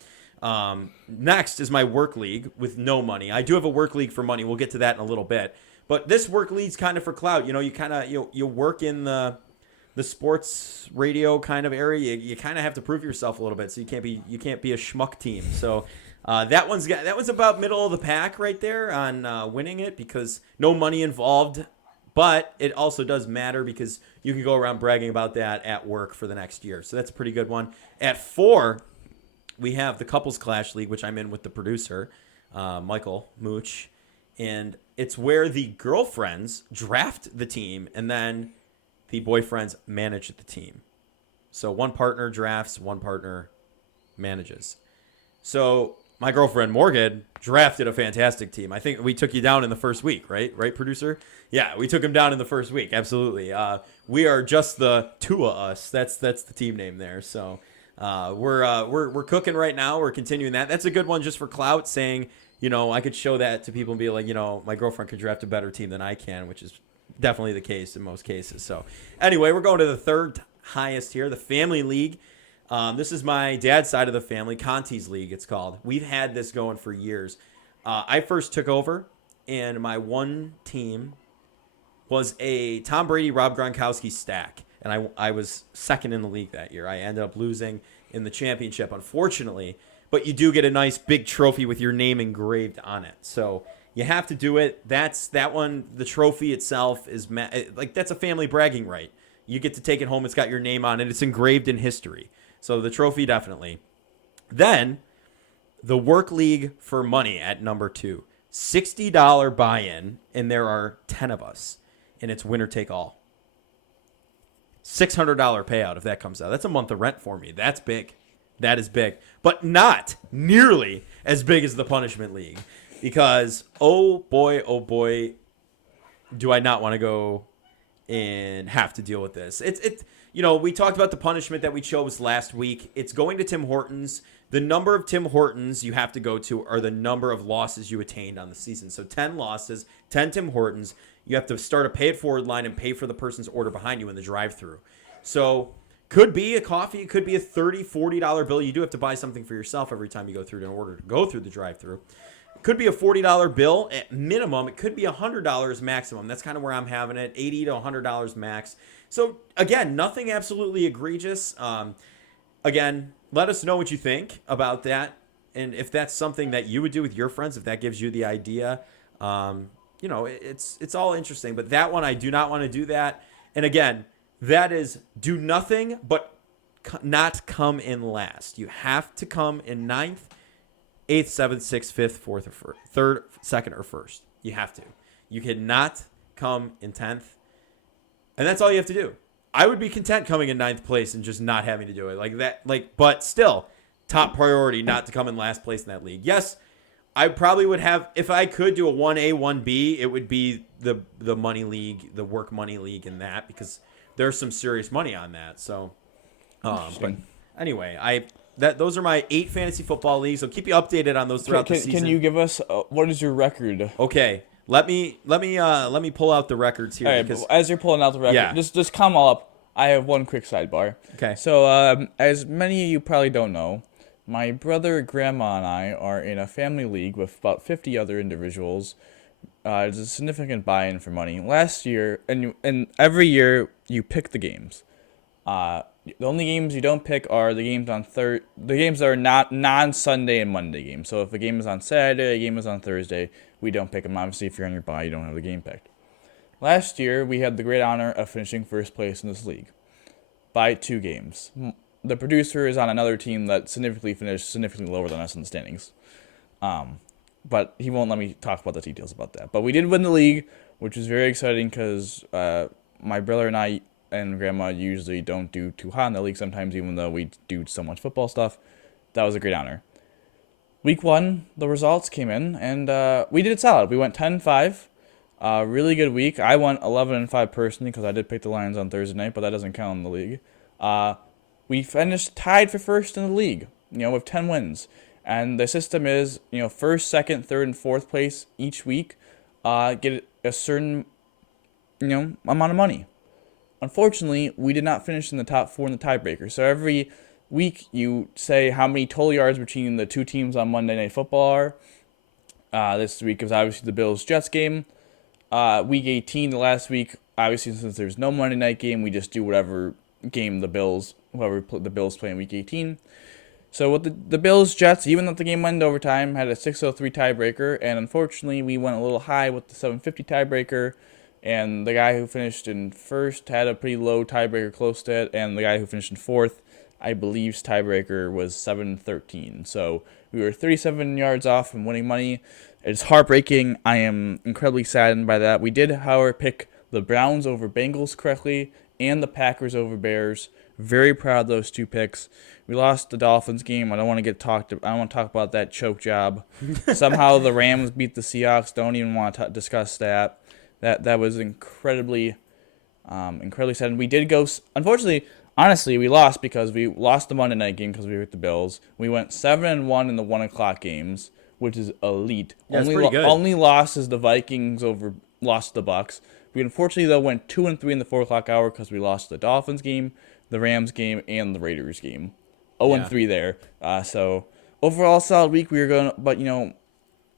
next is my work league with no money. I do have a work league for money. We'll get to that in a little bit. But this work league's kind of for clout. You know, you kind of you work in the sports radio kind of area. You kind of have to prove yourself a little bit. So you can't be a schmuck team. So that one's about middle of the pack right there on winning it because no money involved. But it also does matter because you can go around bragging about that at work for the next year. So that's a pretty good one. At 4, we have the Couples Clash League, which I'm in with the producer, Michael Mooch. And it's where the girlfriends draft the team and then the boyfriends manage the team. So one partner drafts, one partner manages. So my girlfriend Morgan drafted a fantastic team. I think we took you down in the first week, right? Right, producer? Yeah, we took him down in the first week. Absolutely. We are just the two of us. That's the team name there. So we're cooking right now. We're continuing that. That's a good one just for clout, saying, I could show that to people and be like, my girlfriend could draft a better team than I can, which is definitely the case in most cases. So anyway, we're going to the third highest here, the family league. This is my dad's side of the family, Conti's League, it's called. We've had this going for years. I first took over, and my one team was a Tom Brady, Rob Gronkowski stack. And I was second in the league that year. I ended up losing in the championship, unfortunately. But you do get a nice big trophy with your name engraved on it. So you have to do it. That one, the trophy itself is that's a family bragging right. You get to take it home. It's got your name on it. It's engraved in history. So the trophy, definitely. Then the work league for money at number 2. $60 buy-in, and there are 10 of us. And it's winner take all. $600 payout if that comes out. That's a month of rent for me. That's big. That is big. But not nearly as big as the Punishment League. Because, oh boy, do I not want to go and have to deal with this. We talked about the punishment that we chose last week. It's going to Tim Hortons. The number of Tim Hortons you have to go to are the number of losses you attained on the season. So 10 losses, 10 Tim Hortons. You have to start a pay it forward line and pay for the person's order behind you in the drive-thru. So could be a coffee, it could be a $30, $40 bill. You do have to buy something for yourself every time you go through in order to go through the drive-thru. It could be a $40 bill at minimum. It could be $100 maximum. That's kind of where I'm having it, $80 to $100 max. So again, nothing absolutely egregious. Again, let us know what you think about that, and if that's something that you would do with your friends, if that gives you the idea. It's all interesting, but that one I do not want to do that. And again, that is do nothing but not come in last. You have to come in 9th, 8th, 7th, 6th, 5th, 4th, or 3rd, 2nd, or 1st. You have to. You cannot come in 10th, and that's all you have to do. I would be content coming in 9th place and just not having to do it like that. But still, top priority not to come in last place in that league. Yes, I probably would have, if I could do a 1A, 1B, it would be the money league, the work money league in that, because there's some serious money on that. So, but anyway, those are my 8 fantasy football leagues. I'll keep you updated on those throughout the season. Can you give us what is your record? Okay, let me pull out the records here. All right, because as you're pulling out the record, just come up. I have one quick sidebar. Okay. So, as many of you probably don't know, my brother, grandma, and I are in a family league with about 50 other individuals. There's a significant buy-in for money. Last year, and every year, you pick the games. The only games you don't pick are the games the games that are not non-Sunday and Monday games. So if a game is on Saturday, a game is on Thursday, we don't pick them. Obviously, if you're on your bye, you don't have the game picked. Last year, we had the great honor of finishing first place in this league by 2 games. The producer is on another team that finished significantly lower than us in the standings. But he won't let me talk about the details about that. But we did win the league, which was very exciting because my brother and I and grandma usually don't do too hot in the league sometimes, even though we do so much football stuff. That was a great honor. Week 1, the results came in, and we did solid. We went 10-5. Really good week. I went 11-5 personally because I did pick the Lions on Thursday night, but that doesn't count in the league. We finished tied for first in the league, with 10 wins. And the system is, first, second, third, and fourth place each week get a certain, amount of money. Unfortunately, we did not finish in the top 4 in the tiebreaker. So every week you say how many total yards between the 2 teams on Monday Night Football are. This week was obviously the Bills-Jets game. Week 18, the last week, obviously since there's no Monday night game, we just do whatever game the Bills play in week 18. So with the Bills-Jets, even though the game went into overtime, had a 6:03 tiebreaker, and unfortunately we went a little high with the 7:50 tiebreaker, and the guy who finished in first had a pretty low tiebreaker close to it, and the guy who finished in fourth, I believe's tiebreaker was 7:13. So we were 37 yards off from winning money. It's heartbreaking. I am incredibly saddened by that. We did, however, pick the Browns over Bengals correctly and the Packers over Bears. Very proud of those 2 picks. We lost the Dolphins game. I don't want to talk about that choke job. Somehow the Rams beat the Seahawks. Don't even want to discuss that. That was incredibly sad. We did go. Unfortunately, honestly, we lost because we lost the Monday night game because we were with the Bills. We went 7-1 in the 1:00 games, which is elite. Yeah, pretty good. Only loss is the Vikings lost to the Bucks. We unfortunately though went 2-3 in the 4:00 hour because we lost the Dolphins game, the Rams game, and the Raiders game. 0-3 there. So overall solid week. We were going, but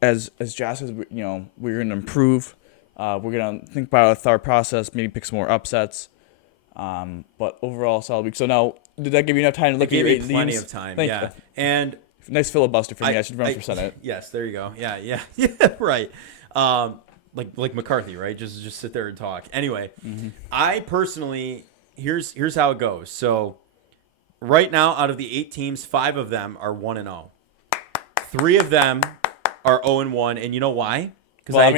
as Josh says, we're going to improve. We're going to think about our process, maybe pick some more upsets. But overall solid week. So now, did that give you enough time to look at your 8 leagues? Plenty of time. Thank you. And nice filibuster for me. I should run for Senate. Yes, there you go. Yeah, right. Like McCarthy, right? Just sit there and talk. Anyway, I personally, here's how it goes. So right now, out of the 8 teams, 5 of them are 1-0. 3 of them are 0-1, and you know why? Because I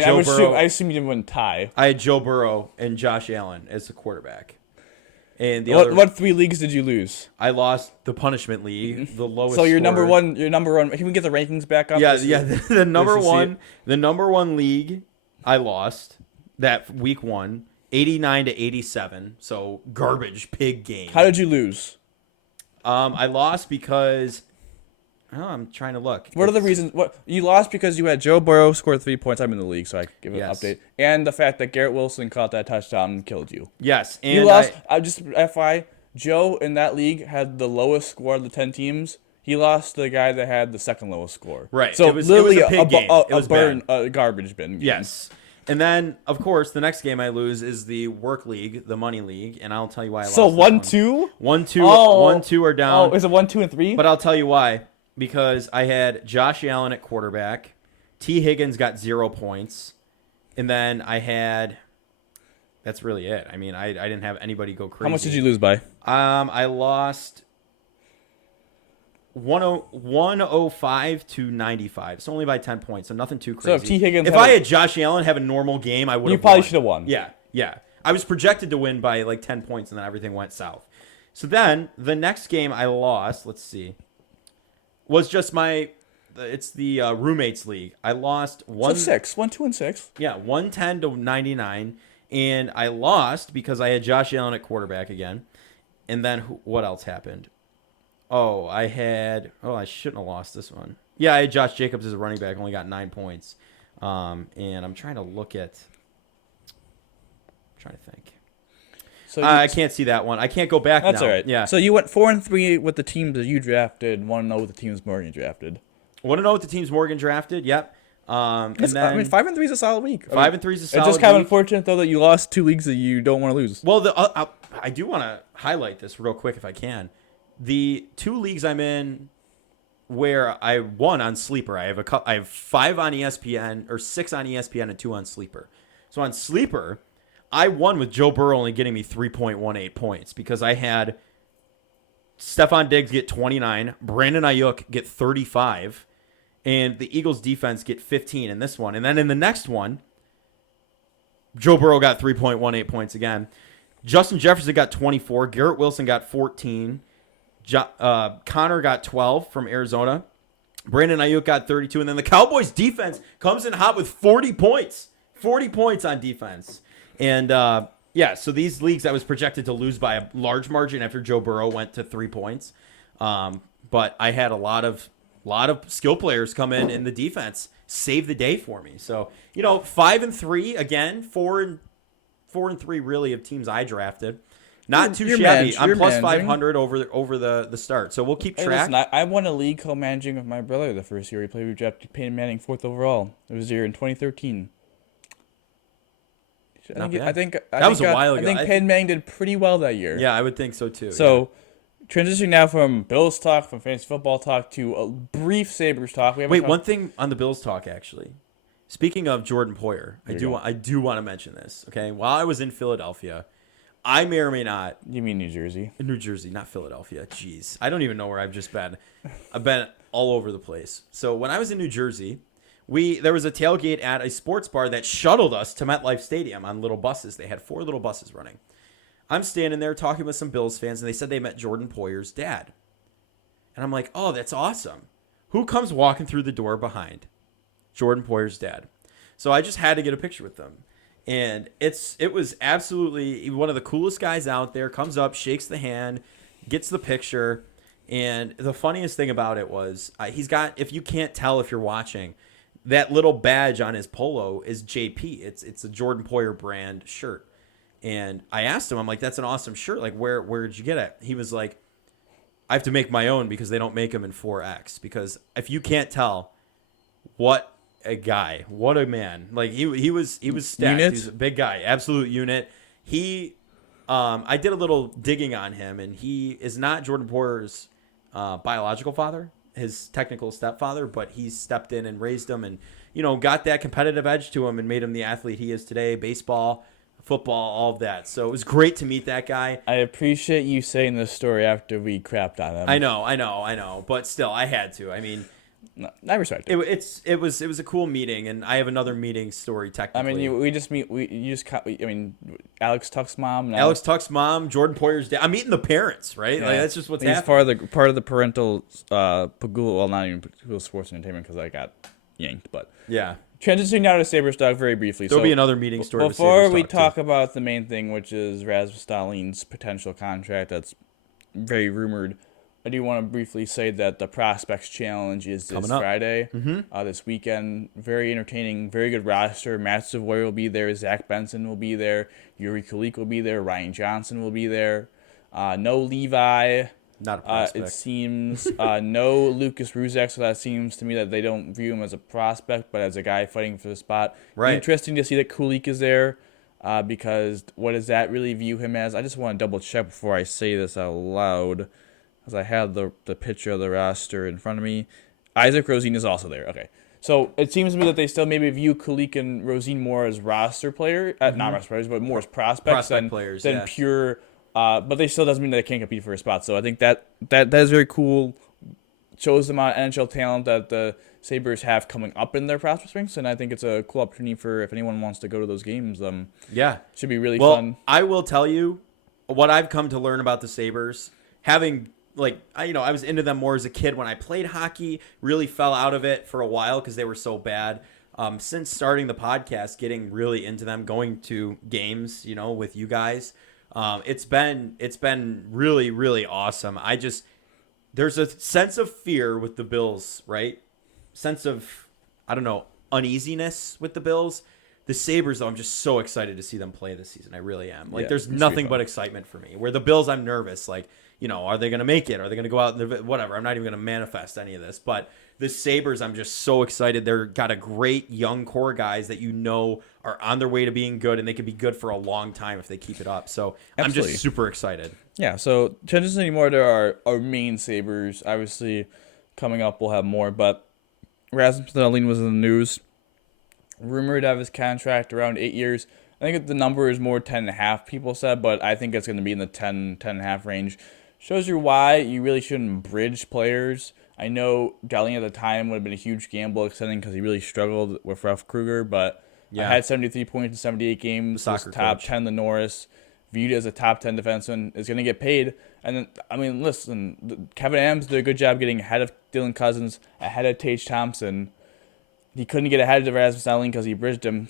assume you didn't win tie. I had Joe Burrow and Josh Allen as the quarterback. And the What 3 leagues did you lose? I lost the punishment league, the lowest. So you're number scorer. one. You're number one. Can we get the rankings back up? Yeah, This is- yeah. The number this is one, the number one league, I lost that week 1, 89 to 87. So garbage pig game. How did you lose? I lost because I'm trying to look. What are the reasons? What you lost because you had Joe Burrow score 3 points. I'm in the league, so I can give an Yes. update. And the fact that Garrett Wilson caught that touchdown and killed you. Yes, and You lost. I just FI. Joe in that league had the lowest score of the 10 teams. He lost to the guy that had the second lowest score. Right. So It was literally a pig game. It was a garbage bin. Game. Yes. And then, of course, the next game I lose is the work league, the money league, and I'll tell you why I lost. So this 1-2. 1-2, Oh. 1-2 are down. Oh, is it 1, 2, and 3? But I'll tell you why. Because I had Josh Allen at quarterback. T. Higgins got 0 points. And then I had... That's really it. I mean, I didn't have anybody go crazy. How much did you lose by? I lost 105 to 95. So only by 10 points. So nothing too crazy. So if T. Higgins if had I a- had Josh Allen have a normal game, I would have You probably won. should have won. Yeah, yeah. I was projected to win by like 10 points, and then everything went south. So then the next game I lost, let's see, was just it's the roommates league. I lost one. So 6. 1, 2, and 6. Yeah, 110 to 99, and I lost because I had Josh Allen at quarterback again. And then what else happened? I shouldn't have lost this one. Yeah, I had Josh Jacobs as a running back, only got 9 points. And I'm trying to think. So I can't see that one. I can't go back That's now. all right. Yeah. So you went 4 and 3 with the teams that you drafted. 1-0 with the teams Morgan drafted. Want to know what the teams Morgan drafted? Yep. And then 5 and 3 is a solid week. 5 and 3 is a solid It's just kind of week. unfortunate though that you lost 2 leagues that you don't want to lose. Well, I do want to highlight this real quick if I can. The 2 leagues I'm in where I won on Sleeper, I have 5 on ESPN or 6 on ESPN and 2 on Sleeper. So on Sleeper, I won with Joe Burrow only getting me 3.18 points because I had Stephon Diggs get 29, Brandon Ayuk get 35, and the Eagles defense get 15 in this one. And then in the next one, Joe Burrow got 3.18 points again. Justin Jefferson got 24. Garrett Wilson got 14. Connor got 12 from Arizona. Brandon Ayuk got 32. And then the Cowboys defense comes in hot with 40 points. 40 points on defense. And, so these leagues I was projected to lose by a large margin after Joe Burrow went to 3 points. But I had a lot of skill players come in the defense save the day for me. So, 5 and 3 again, 4 and 3 really of teams I drafted. Not too shabby. I'm plus 500 over the start. So we'll keep track. Listen, I won a league co-managing with my brother the first year we played. We drafted Peyton Manning 4th overall. It was the year in 2013. I think That was a while ago. I think Peyton Manning did pretty well that year. Yeah, I would think so too. So, transitioning now from Bills talk, from fantasy football talk to a brief Sabres talk. Wait, one thing on the Bills talk actually. Speaking of Jordan Poyer, I do want to mention this. Okay, while I was in Philadelphia, I may or may not. You mean New Jersey? New Jersey, not Philadelphia. Jeez, I don't even know where I've just been. I've been all over the place. So when I was in New Jersey, there was a tailgate at a sports bar that shuttled us to MetLife Stadium on little buses. They had 4 little buses running. I'm standing there talking with some Bills fans, and they said they met Jordan Poyer's dad. And I'm like, oh, that's awesome. Who comes walking through the door behind? Jordan Poyer's dad. So I just had to get a picture with them. And it was absolutely one of the coolest guys out there. Comes up, shakes the hand, gets the picture. And the funniest thing about it was he's got, if you can't tell if you're watching, that little badge on his polo is JP. It's a Jordan Poyer brand shirt. And I asked him, I'm like, that's an awesome shirt. Like, where did you get it? He was like, I have to make my own because they don't make them in 4X. Because if you can't tell, what a guy, what a man. Like he was stacked. Unit? He's a big guy, absolute unit. I did a little digging on him, and he is not Jordan Poyer's biological father, his technical stepfather, but he's stepped in and raised him and, got that competitive edge to him and made him the athlete he is today, baseball, football, all of that. So it was great to meet that guy. I appreciate you saying this story after we crapped on him. I know. But still, I had to. I mean, No, I respect It, it. it was a cool meeting, and I have another meeting story I technically. mean, I mean, Alex Tuck's mom. And Alex Tuck's mom, Jordan Poyer's dad. I'm meeting the parents, right? Yeah. Like that's just what's He's happening. part of the parental Pagula. Well, not even Pagula Sports Entertainment because I got yanked. But Yeah, transitioning now to Sabres talk very briefly. there'll So be another meeting story. with before Sabres we talk, talk about the main thing, which is Rasmus Dahlin's potential contract, that's very rumored. I do want to briefly say that the Prospects Challenge is this Coming up. Friday, this weekend. Very entertaining, very good roster. Matt Savoy will be there. Zach Benson will be there. Yuri Kulik will be there. Ryan Johnson will be there. No Levi. not a It prospect. seems no Lucas Ruzek, so that seems to me that they don't view him as a prospect, but as a guy fighting for the spot. Right. Interesting to see that Kulik is there, because what does that really view him as? I just want to double check before I say this out loud, because I have the picture of the roster in front of me. Isaac Rosine is also there. Okay. So it seems to me that they still maybe view Kulik and Rosine more as roster player, not roster players, but more as prospects Prospect players, than yeah. pure. But they still doesn't mean that they can't compete for a spot. So I think that is very cool. Shows the amount of NHL talent that the Sabres have coming up in their prospect ranks, and I think it's a cool opportunity for if anyone wants to go to those games. Yeah, Should be really well, fun. I will tell you what I've come to learn about the Sabres, having I was into them more as a kid when I played hockey, really fell out of it for a while because they were so bad. Since starting the podcast, getting really into them, going to games, with you guys, it's been really, really awesome. There's a sense of fear with the Bills, right? Sense of, I don't know, uneasiness with the Bills. The Sabres, though, I'm just so excited to see them play this season. I really am. Like, Yeah, there's it's gonna be nothing fun. but excitement for me. Where the Bills, I'm nervous. Like, are they going to make it? Are they going to go out? Whatever. I'm not even going to manifest any of this. But the Sabres, I'm just so excited. They've got a great young core guys that are on their way to being good, and they could be good for a long time if they keep it up. So I'm Absolutely. just super excited. Yeah, so transitioning more to our main Sabres, obviously coming up we'll have more, but Rasmus Dahlin was in the news. Rumored to have his contract around 8 years. I think the number is more 10.5, people said, but I think it's going to be in the 10.5 range. Shows you why you really shouldn't bridge players. I know Dahlin at the time would have been a huge gamble extending because he really struggled with Ralph Kruger, but Yeah. I had 73 points in 78 games. The soccer was top coach. 10 in the Norris. Viewed as a top 10 defenseman, is going to get paid. And then, I mean, listen, Kevin Adams did a good job getting ahead of Dylan Cousins, ahead of Tage Thompson. He couldn't get ahead of Rasmus Dahlin because he bridged him.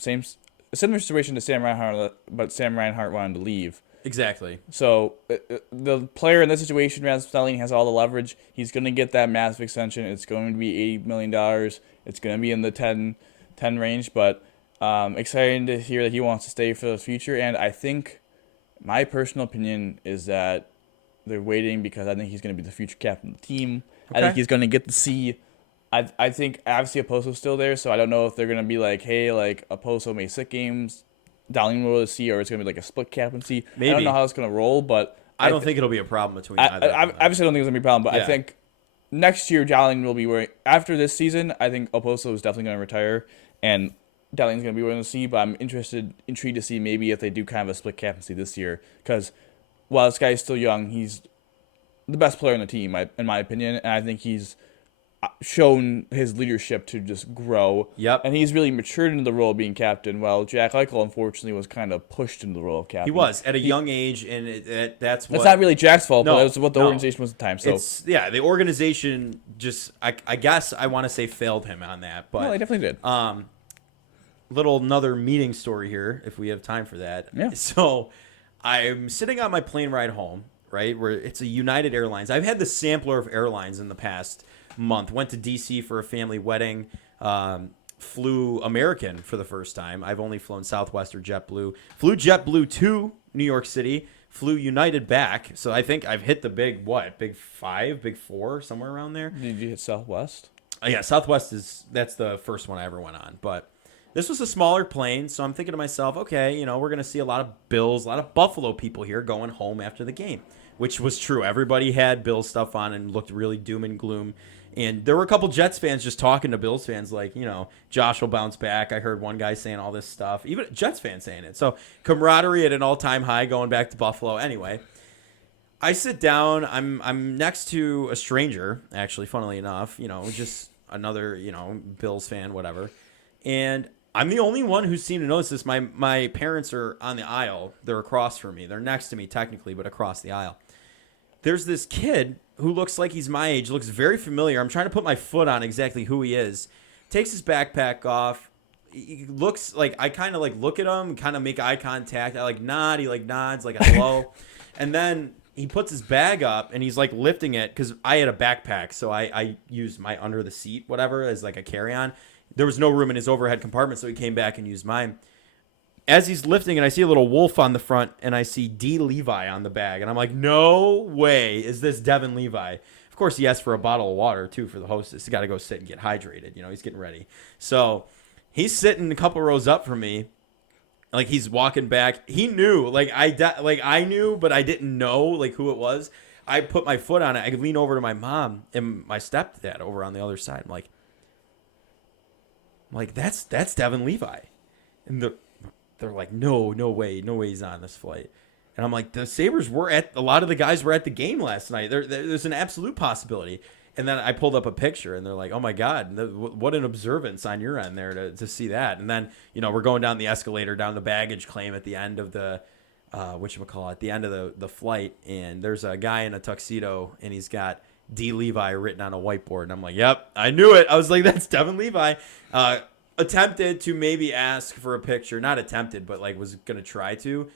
Similar situation to Sam Reinhart, but Sam Reinhart wanted to leave. Exactly. So the player in this situation, Rasmus Dahlin, has all the leverage. He's going to get that massive extension. It's going to be $80 million. It's going to be in the 10 range, but exciting to hear that he wants to stay for the future. And I think my personal opinion is that they're waiting because I think he's going to be the future captain of the team. I think Okay. he's going to get to see. I think obviously Oposo's still there, so I don't know if they're going to be like, hey, like Oposo may sit games, Dahlin will see, or it's going to be like a split captaincy. I Maybe. don't know how it's going to roll, but I don't think it'll be a problem between either. I of them. obviously don't think it's going to be a problem, but Yeah. I think next year Dahlin will be wearing, after this season, I think Oposo is definitely going to retire, and Dahlin's going to be wearing the C, but I'm intrigued to see maybe if they do kind of a split captaincy this year, because while this guy's still young, he's the best player on the team, in my opinion, and I think he's shown his leadership to just grow. Yep. And he's really matured into the role of being captain, while Jack Eichel, unfortunately, was kind of pushed into the role of captain. He was at a young age, and that's what. That's not really Jack's fault, No, but that's what the no. organization was at the time. So The organization just I guess I want to say failed him on that, but no, they definitely did. another meeting story here if we have time for that. Yeah. So I'm sitting on my plane ride home, right, where it's a United Airlines. I've had the sampler of airlines in the past month. Went to DC for a family wedding. Flew American for the first time. I've only flown Southwest or JetBlue. Flew JetBlue to New York City. Flew United back. So I think I've hit the big 5, big 4, somewhere around there. Did you hit Southwest? Yeah, Southwest that's the first one I ever went on. But this was a smaller plane, so I'm thinking to myself, okay, we're going to see a lot of Bills, a lot of Buffalo people here going home after the game, which was true. Everybody had Bills stuff on and looked really doom and gloom. And there were a couple Jets fans just talking to Bills fans like, Josh will bounce back. I heard one guy saying all this stuff, even Jets fans saying it. So camaraderie at an all-time high going back to Buffalo. Anyway, I sit down. I'm next to a stranger, actually, funnily enough, just another, Bills fan, whatever. And I'm the only one who seemed to notice this. My parents are on the aisle. They're across from me. They're next to me technically, but across the aisle. There's this kid who looks like he's my age, looks very familiar. I'm trying to put my foot on exactly who he is. Takes his backpack off. He looks like, I kind of like look at him, kind of make eye contact. I like nod. He like nods like hello. And then he puts his bag up and he's like lifting it because I had a backpack. So I used my under the seat, whatever, as like a carry on. There was no room in his overhead compartment. So he came back and used mine. As he's lifting it, I see a little wolf on the front and I see D. Levi on the bag. And I'm like, no way is this Devin Levi. Of course, he asked for a bottle of water too for the hostess. He's got to go sit and get hydrated. He's getting ready. So he's sitting a couple rows up from me. Like he's walking back. He knew, I knew, but I didn't know like who it was. I put my foot on it. I lean over to my mom and my stepdad over on the other side. I'm like, that's Devin Levi. And they're like, no way he's on this flight. And I'm like, the Sabres a lot of the guys were at the game last night. There's an absolute possibility. And then I pulled up a picture and they're like, oh my God, what an observance on your end there to see that. And then, we're going down the escalator, down the baggage claim at the end of the, the end of the flight. And there's a guy in a tuxedo and he's got D. Levi written on a whiteboard. And I'm like, yep, I knew it. I was like, that's Devin Levi. Attempted to maybe ask for a picture. Not attempted, but like was going to try to.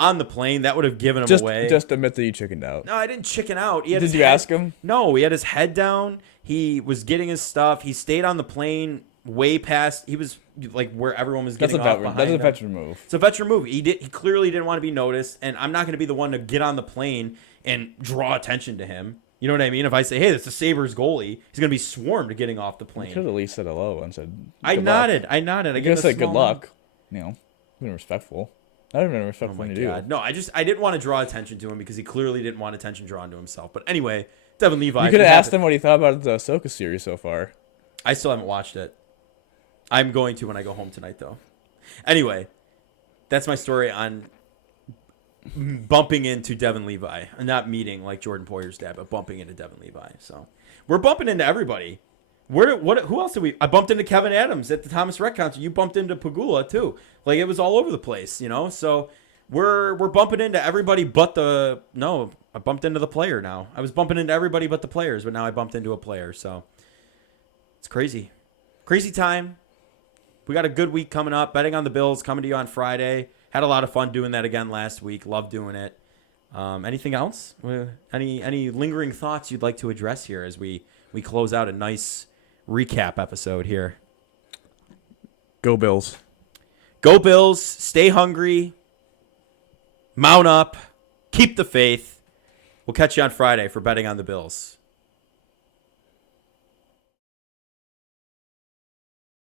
On the plane, that would have given him away. Just admit that you chickened out. No, I didn't chicken out. Did you ask him? No, he had his head down. He was getting his stuff. He stayed on the plane way past. He was like where everyone was getting off behind him. That's a veteran move. It's a veteran move. He clearly didn't want to be noticed, and I'm not going to be the one to get on the plane and draw attention to him. You know what I mean? If I say, hey, that's the Sabres goalie, he's going to be swarmed getting off the plane. You could at least said hello and said I nodded. I guess said good luck. Being respectful. I've been respectful when you do. No, I didn't want to draw attention to him because he clearly didn't want attention drawn to himself. But anyway, Devin Levi. You could have asked him what he thought about the Ahsoka series so far. I still haven't watched it. I'm going to when I go home tonight, though. Anyway, that's my story on bumping into Devin Levi. Not meeting like Jordan Poyer's dad, but bumping into Devin Levi. So we're bumping into everybody. Who else did we? I bumped into Kevin Adams at the Thomas Rec concert. You bumped into Pagula too. Like it was all over the place, So we're bumping into everybody but I bumped into the player now. I was bumping into everybody but the players, but now I bumped into a player. So it's crazy, crazy time. We got a good week coming up. Betting on the Bills coming to you on Friday. Had a lot of fun doing that again last week. Loved doing it. Anything else? Any lingering thoughts you'd like to address here as we close out a nice recap episode here? Go Bills. Go Bills. Stay hungry. Mount up. Keep the faith. We'll catch you on Friday for betting on the Bills.